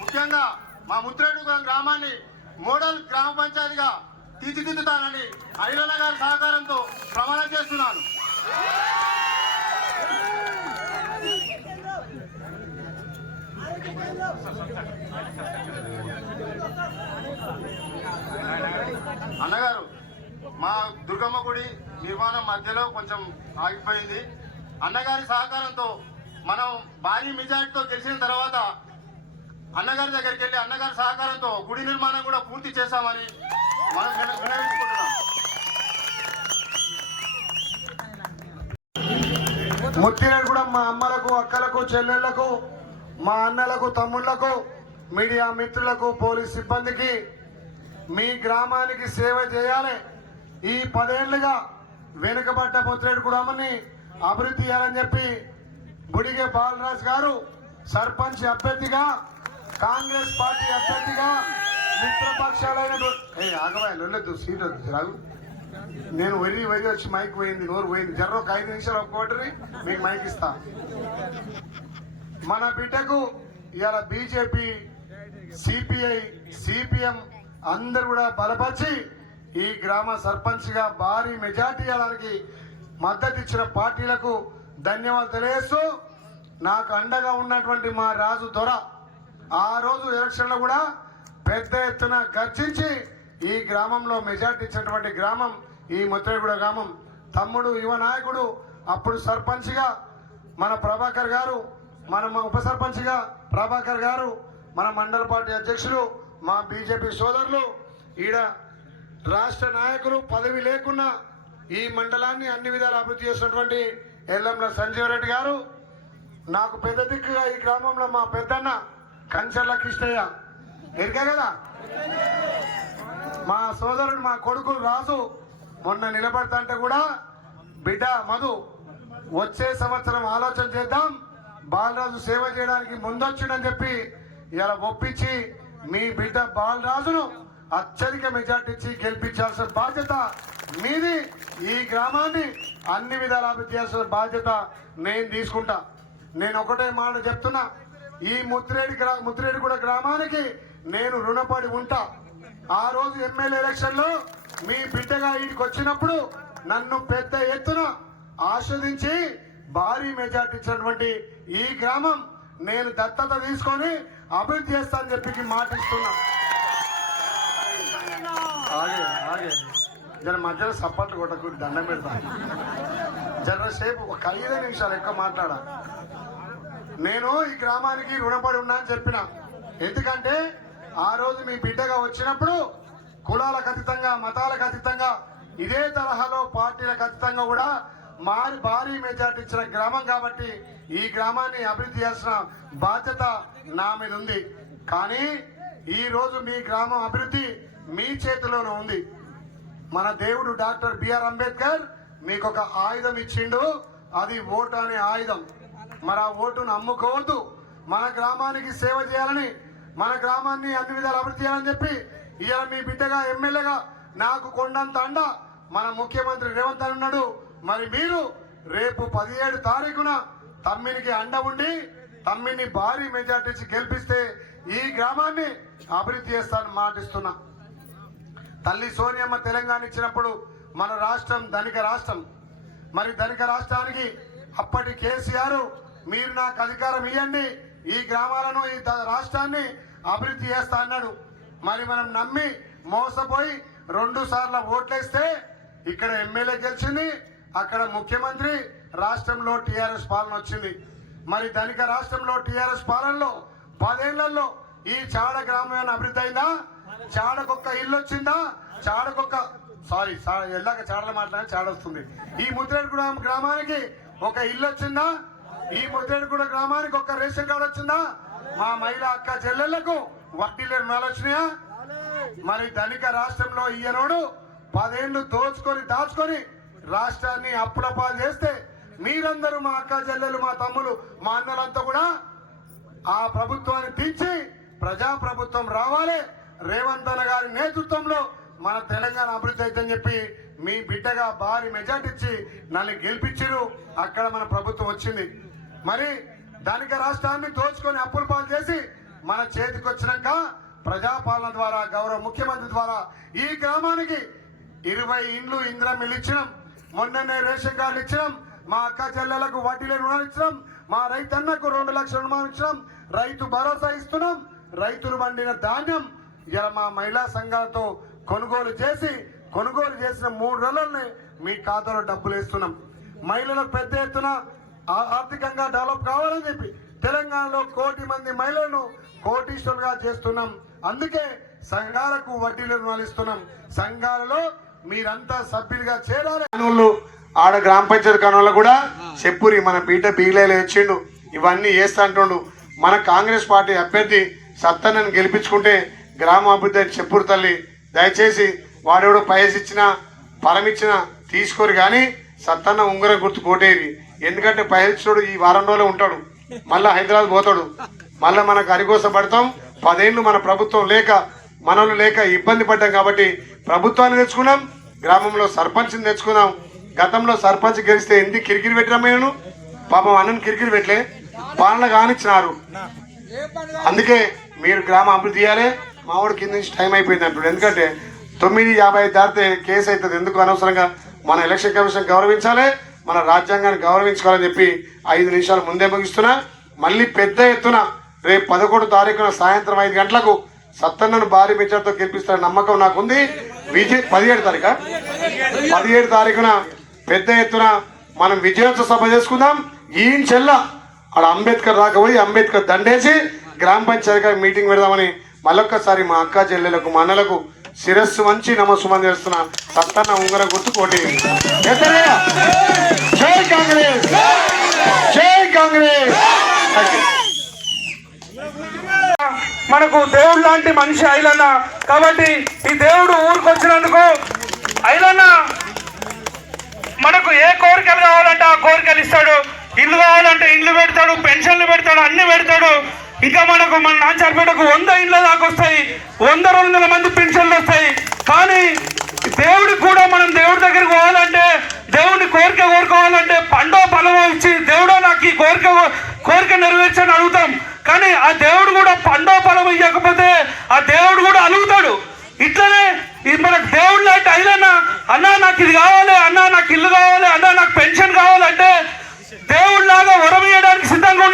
ముఖ్యంగా మా ముత్రేడుగురం గ్రామాన్ని మోడల్ గ్రామ పంచాయతీగా తీర్చిదిద్దుతానని ఐలన్న గారి సహకారంతో ప్రమాణం చేస్తున్నాను. అన్నగారు, మా దుర్గమ్మ గుడి నిర్మాణం మధ్యలో కొంచెం ఆగిపోయింది. అన్నగారి సహకారంతో మనం భారీ మెజారిటీతో గెలిచిన తర్వాత అన్నగారి దగ్గరికి వెళ్ళి అన్నగారి సహకారంతో గుడి నిర్మాణం కూడా పూర్తి చేశామని మనం విన్నవించుకుంటున్నాం. ముత్తిరేడు కూడా మా అమ్మలకు, అక్కలకు, చెల్లెళ్లకు, మా అన్నలకు, తమ్ముళ్లకు, మీడియా మిత్రులకు, పోలీస్ సిబ్బందికి మీ గ్రామానికి సేవ చేయాలి. ఈ 10 ఏళ్లుగా వెనుకబడ్డ ముత్తిరేడు కుటుంబాన్ని అభివృద్ధి చేయాలని చెప్పి బుడిగే బాలరాజు గారు సర్పంచ్ అభ్యర్థిగా, కాంగ్రెస్ పార్టీ అభ్యర్థిగా, మిత్రపక్షాలైన సీట్ రాదు. నేను వెరీ వచ్చి మైక్ పోయింది, నోరు పోయింది. జర్ర ఒక 5 నిమిషాలు ఒక కోటరి మీకు మైక్ ఇస్తా. మన బిడ్డకు ఇవాళ బీజేపీ, సిపిఐ, సిపిఎం అందరు కూడా బలపరిచి ఈ గ్రామ సర్పంచ్గా భారీ మెజార్టీ ఇవ్వడానికి మద్దతు ఇచ్చిన పార్టీలకు ధన్యవాదాలు తెలియజేస్తూ, నాకు అండగా ఉన్నటువంటి మా రాజు దొర ఆ రోజు ఎలక్షన్లో కూడా పెద్ద ఎత్తున గర్జించి ఈ గ్రామంలో మెజార్టీ ఇచ్చినటువంటి గ్రామం ఈ ముత్రేగూడ గ్రామం. తమ్ముడు యువ నాయకుడు అప్పుడు సర్పంచ్గా మన ప్రభాకర్ గారు, మన ఉప సర్పంచ్గా ప్రభాకర్ గారు, మన మండల పార్టీ అధ్యక్షులు, మా బీజేపీ సోదరులు, ఈడ రాష్ట్ర నాయకులు, పదవి లేకున్నా ఈ మండలాన్ని అన్ని విధాలు అభివృద్ధి చేసినటువంటి ఎల్లంల సంజీవ్ రెడ్డి గారు, నాకు పెద్ద దిక్కుగా ఈ గ్రామంలో మా పెద్దన్న కంచర్ల కృష్ణయ్య ఎరికా కదా, మా సోదరుడు మా కొడుకులు రాజు మొన్న నిలబడతా కూడా బిడ్డ మధు వచ్చే సంవత్సరం ఆలోచన చేద్దాం, బాలరాజు సేవ చేయడానికి ముందొచ్చిందని చెప్పి ఇలా ఒప్పించి మీ బిడ్డ బాలరాజును అత్యధిక మెజార్టీ ఇచ్చి గెలిపించాల్సిన బాధ్యత మీది. ఈ గ్రామాన్ని అన్ని విధాలు అభివృద్ధి చేయాల్సిన బాధ్యత నేను తీసుకుంటా. నేను ఒకటే మాట చెప్తున్నా, ఈ ముత్తిరెడ్డిగూడ గ్రామానికి నేను రుణపడి ఉంటా. ఆ రోజు ఎమ్మెల్యే ఎలక్షన్లో మీ బిడ్డగా ఇంటికి వచ్చినప్పుడు నన్ను పెద్ద ఎత్తున ఆస్వాదించి భారీ మెజార్టీ ఇచ్చినటువంటి ఈ గ్రామం నేను దత్తత తీసుకొని అభివృద్ధి చేస్తానని చెప్పి మాటిస్తున్నా. జర మధ్యలో సపోర్ట్ కొట్టకూడదు, దండం పెడతా. జర సేపు ఒక 5 నిమిషాలు ఎక్కువ మాట్లాడా. నేను ఈ గ్రామానికి రుణపడి ఉన్నా అని చెప్పిన. ఎందుకంటే ఆ రోజు మీ బిడ్డగా వచ్చినప్పుడు కులాలకు అతీతంగా, మతాలకు అతీతంగా, ఇదే తరహాలో పార్టీలకు అతీతంగా కూడా భారీ మెజార్టీ ఇచ్చిన గ్రామం కాబట్టి ఈ గ్రామాన్ని అభివృద్ధి చేయాల్సిన బాధ్యత నా మీద ఉంది. కానీ ఈ రోజు మీ గ్రామం అభివృద్ధి మీ చేతిలోనే ఉంది. మన దేవుడు డాక్టర్ బిఆర్ అంబేద్కర్ మీకు ఒక ఆయుధం ఇచ్చిండు, అది ఓటు అనే ఆయుధం. మరి ఆ ఓటును అమ్ముకోవద్దు, మన గ్రామానికి సేవ చేయాలని, మన గ్రామాన్ని అన్ని విధాలు అభివృద్ధి చేయాలని చెప్పి ఇవాళ మీ బిడ్డగా ఎమ్మెల్యేగా నాకు కొండంత అండ మన ముఖ్యమంత్రి రేవంత్ అని ఉన్నాడు. మరి మీరు రేపు 17 తారీఖున తమ్మినికి అండ ఉండి తమ్మిని భారీ మెజార్టీ ఇచ్చి గెలిపిస్తే ఈ గ్రామాన్ని అభివృద్ధి చేస్తానని మాటిస్తున్నా. తల్లి సోనియమ్మ తెలంగాణ ఇచ్చినప్పుడు మన రాష్ట్రం ధనిక రాష్ట్రం. మరి ధనిక రాష్ట్రానికి అప్పటి కేసీఆర్ మీరు నాకు అధికారం ఇవ్వండి, ఈ గ్రామాలను, ఈ రాష్ట్రాన్ని అభివృద్ధి చేస్తా అన్నాడు. మరి మనం నమ్మి మోసపోయి 2 సార్లు ఓట్లేస్తే ఇక్కడ ఎమ్మెల్యే గెలిచింది, అక్కడ ముఖ్యమంత్రి, రాష్ట్రంలో టీఆర్ఎస్ పాలన వచ్చింది. మరి ధనిక రాష్ట్రంలో టీఆర్ఎస్ పాలనలో 10 ఏళ్లలో ఈ చాడ గ్రామం అభివృద్ధి అయిందా? చాడకొక్క ఇల్లు వచ్చిందా? చాడకొక్క ఎల్లాక చాడలు మాట్లాడి చాడ వస్తుంది. ఈ ముత్తిరెడ్డిగూడ గ్రామానికి ఒక ఇల్లు వచ్చిందా? ఈ ముత్తిరెడ్డిగూడ గ్రామానికి ఒక రేషన్ కార్డు వచ్చిందా? మా మహిళా అక్క చెల్లెళ్లకు వడ్డీ లేని రుణాలు వచ్చినాయా? మరి ధనిక రాష్ట్రంలో ఈయనోడు 10 ఏళ్లు దాచుకొని రాష్ట్రాన్ని అప్పుడపాలు చేస్తే మీరందరూ మా అక్క చెల్లెలు, మా తమ్ములు, మా అన్నలంతా కూడా ఆ ప్రభుత్వాన్ని దించి ప్రజాప్రభుత్వం రావాలి, రేవంత్ అన్న గారి నేతృత్వంలో మన తెలంగాణ అభివృద్ధి అవుతుందని చెప్పి మీ బిడ్డగా భారీ మెజార్టీ ఇచ్చి నన్ను గెలిపించారు. అక్కడ మన ప్రభుత్వం వచ్చింది. మరి ధనిక రాష్ట్రాన్ని దోచుకొని అప్పుల పాలు చేసి మన చేతికి వచ్చినాక ప్రజాపాలన ద్వారా, గౌరవ ముఖ్యమంత్రి ద్వారా ఈ గ్రామానికి 20 ఇండ్లు ఇందిరమ్మ ఇచ్చినాం. మొన్ననే రేషన్ కార్డులు ఇచ్చినాం. మా అక్క చెల్లెలకు వడ్డీ లేని రుణాలు ఇచ్చినాం. మా రైతన్నకు 2 లక్షల రుణాలు ఇచ్చినాం. రైతు భరోసా ఇస్తున్నాం. రైతులు పండిన ధాన్యం ఇలా మా మహిళా సంఘాలతో కొనుగోలు చేసిన 3 రోజుల్ని మీ ఖాతాలో డబ్బులు వేస్తున్నాం. మహిళలకు పెద్ద ఎత్తున ఆర్థికంగా డెవలప్ కావాలని చెప్పి తెలంగాణలో 1 కోటి మంది మహిళలను కోటీశ్వరులుగా చేస్తున్నాం. అందుకే సంఘాలకు వడ్డీలు రుణాలు ఇస్తున్నాం. సంఘాలలో మీరంతా సభ్యులుగా చేరాలి. ఆడ గ్రామ పంచాయతీ కనులు కూడా చెప్పురి మన బీలైలు వచ్చిండు, ఇవన్నీ చేస్తా అంటుండు. మన కాంగ్రెస్ పార్టీ అభ్యర్థి సత్తన్నను గెలిపించుకుంటే గ్రామ అభివృద్ధి చెప్పురు తల్లి. దయచేసి వాడెవడో పైసిచ్చినా పరమిచ్చినా తీసుకోరు, కానీ సత్తన్న ఉంగరం గుర్తు కోటేది. ఎందుకంటే పైసిచ్చుడు ఈ వారం రోజులు ఉంటాడు, మళ్ళీ హైదరాబాద్ పోతాడు, మళ్ళీ మనకు అరికోస పడతాం. 10 ఏళ్ళు మన ప్రభుత్వం లేక, మనలు లేక ఇబ్బంది పడ్డాం. కాబట్టి ప్రభుత్వాన్ని తెచ్చుకున్నాం, గ్రామంలో సర్పంచ్ని తెచ్చుకున్నాం. గతంలో సర్పంచ్ గెలిస్తే ఎందుకు కిరికిరి పెట్టినా నేను పాపం అన్నను కిరికిరి పెట్టలే. పాలన కానిచ్చినారు. అందుకే మీరు గ్రామ అభివృద్ధి చేయాలి. మా వాడు కింద నుంచి టైం అయిపోయింది అంటాడు. ఎందుకంటే 9:50 దాటితే కేసు అవుతుంది. ఎందుకు అనవసరంగా మన ఎలక్షన్ కమిషన్ గౌరవించాలి, మన రాజ్యాంగాన్ని గౌరవించుకోవాలని చెప్పి 5 నిమిషాలు ముందే ముగిస్తున్నా. మళ్ళీ పెద్ద ఎత్తున రేపు 11 తారీఖున సాయంత్రం 5 గంటలకు సత్తన్నను భారీ మెజార్టీతో గెలిపిస్తారని నమ్మకం నాకుంది. 17 తారీఖున పెద్ద ఎత్తున మనం విజయోత్సవ సభ చేసుకుందాం. ఈ చెల్ల ఆడ అంబేద్కర్ రాకపోయి అంబేద్కర్ దండేసి గ్రామ పంచాయతీ మీటింగ్ పెడదామని మళ్ళొక్కసారి మా అక్క చెల్లెలకు మా అన్నలకు శిరస్సు వంచి నమస్సుమని చేస్తున్న సత్తన్న ఉంగరం గుర్తు పోటీ. జై కాంగ్రెస్, జై కాంగ్రెస్. మనకు దేవుడు లాంటి మనిషి ఐలన్న. కాబట్టి ఈ దేవుడు ఊరికి వచ్చినందుకు ఐలన్న మనకు ఏ కోరికలు కావాలంటే ఆ కోరికలు ఇస్తాడు. ఇల్లు కావాలంటే ఇల్లు పెడతాడు, పెన్షన్లు పెడతాడు, అన్ని పెడతాడు. ఇంకా మనకు మన నాచార్పేటకు 100 ఇండ్ల దాకా వస్తాయి, 100-200 మంది పెన్షన్లు వస్తాయి. కానీ దేవుడికి కూడా మనం దేవుడి దగ్గరికి పోవాలంటే, దేవుడిని కోరుకోవాలంటే పండో ఫలమో ఇచ్చి దేవుడో నాకు ఈ కోరిక నెరవేర్చని అడుగుతాం. కానీ ఆ దేవుడు కూడా పండో ఫలం ఇవ్వకపోతే ఆ దేవుడు కూడా అలుగుతాడు. ఇట్లనే మనకు దేవుడు లాంటి ఐలన్న అన్నా నాకు ఇది కావాలి, అన్నా నాకు ఇల్లు కావాలి, అన్నా నాకు పెన్షన్ కావాలంటే దేవుడిలాగా వరం ఇవ్వడానికి సిద్ధంగా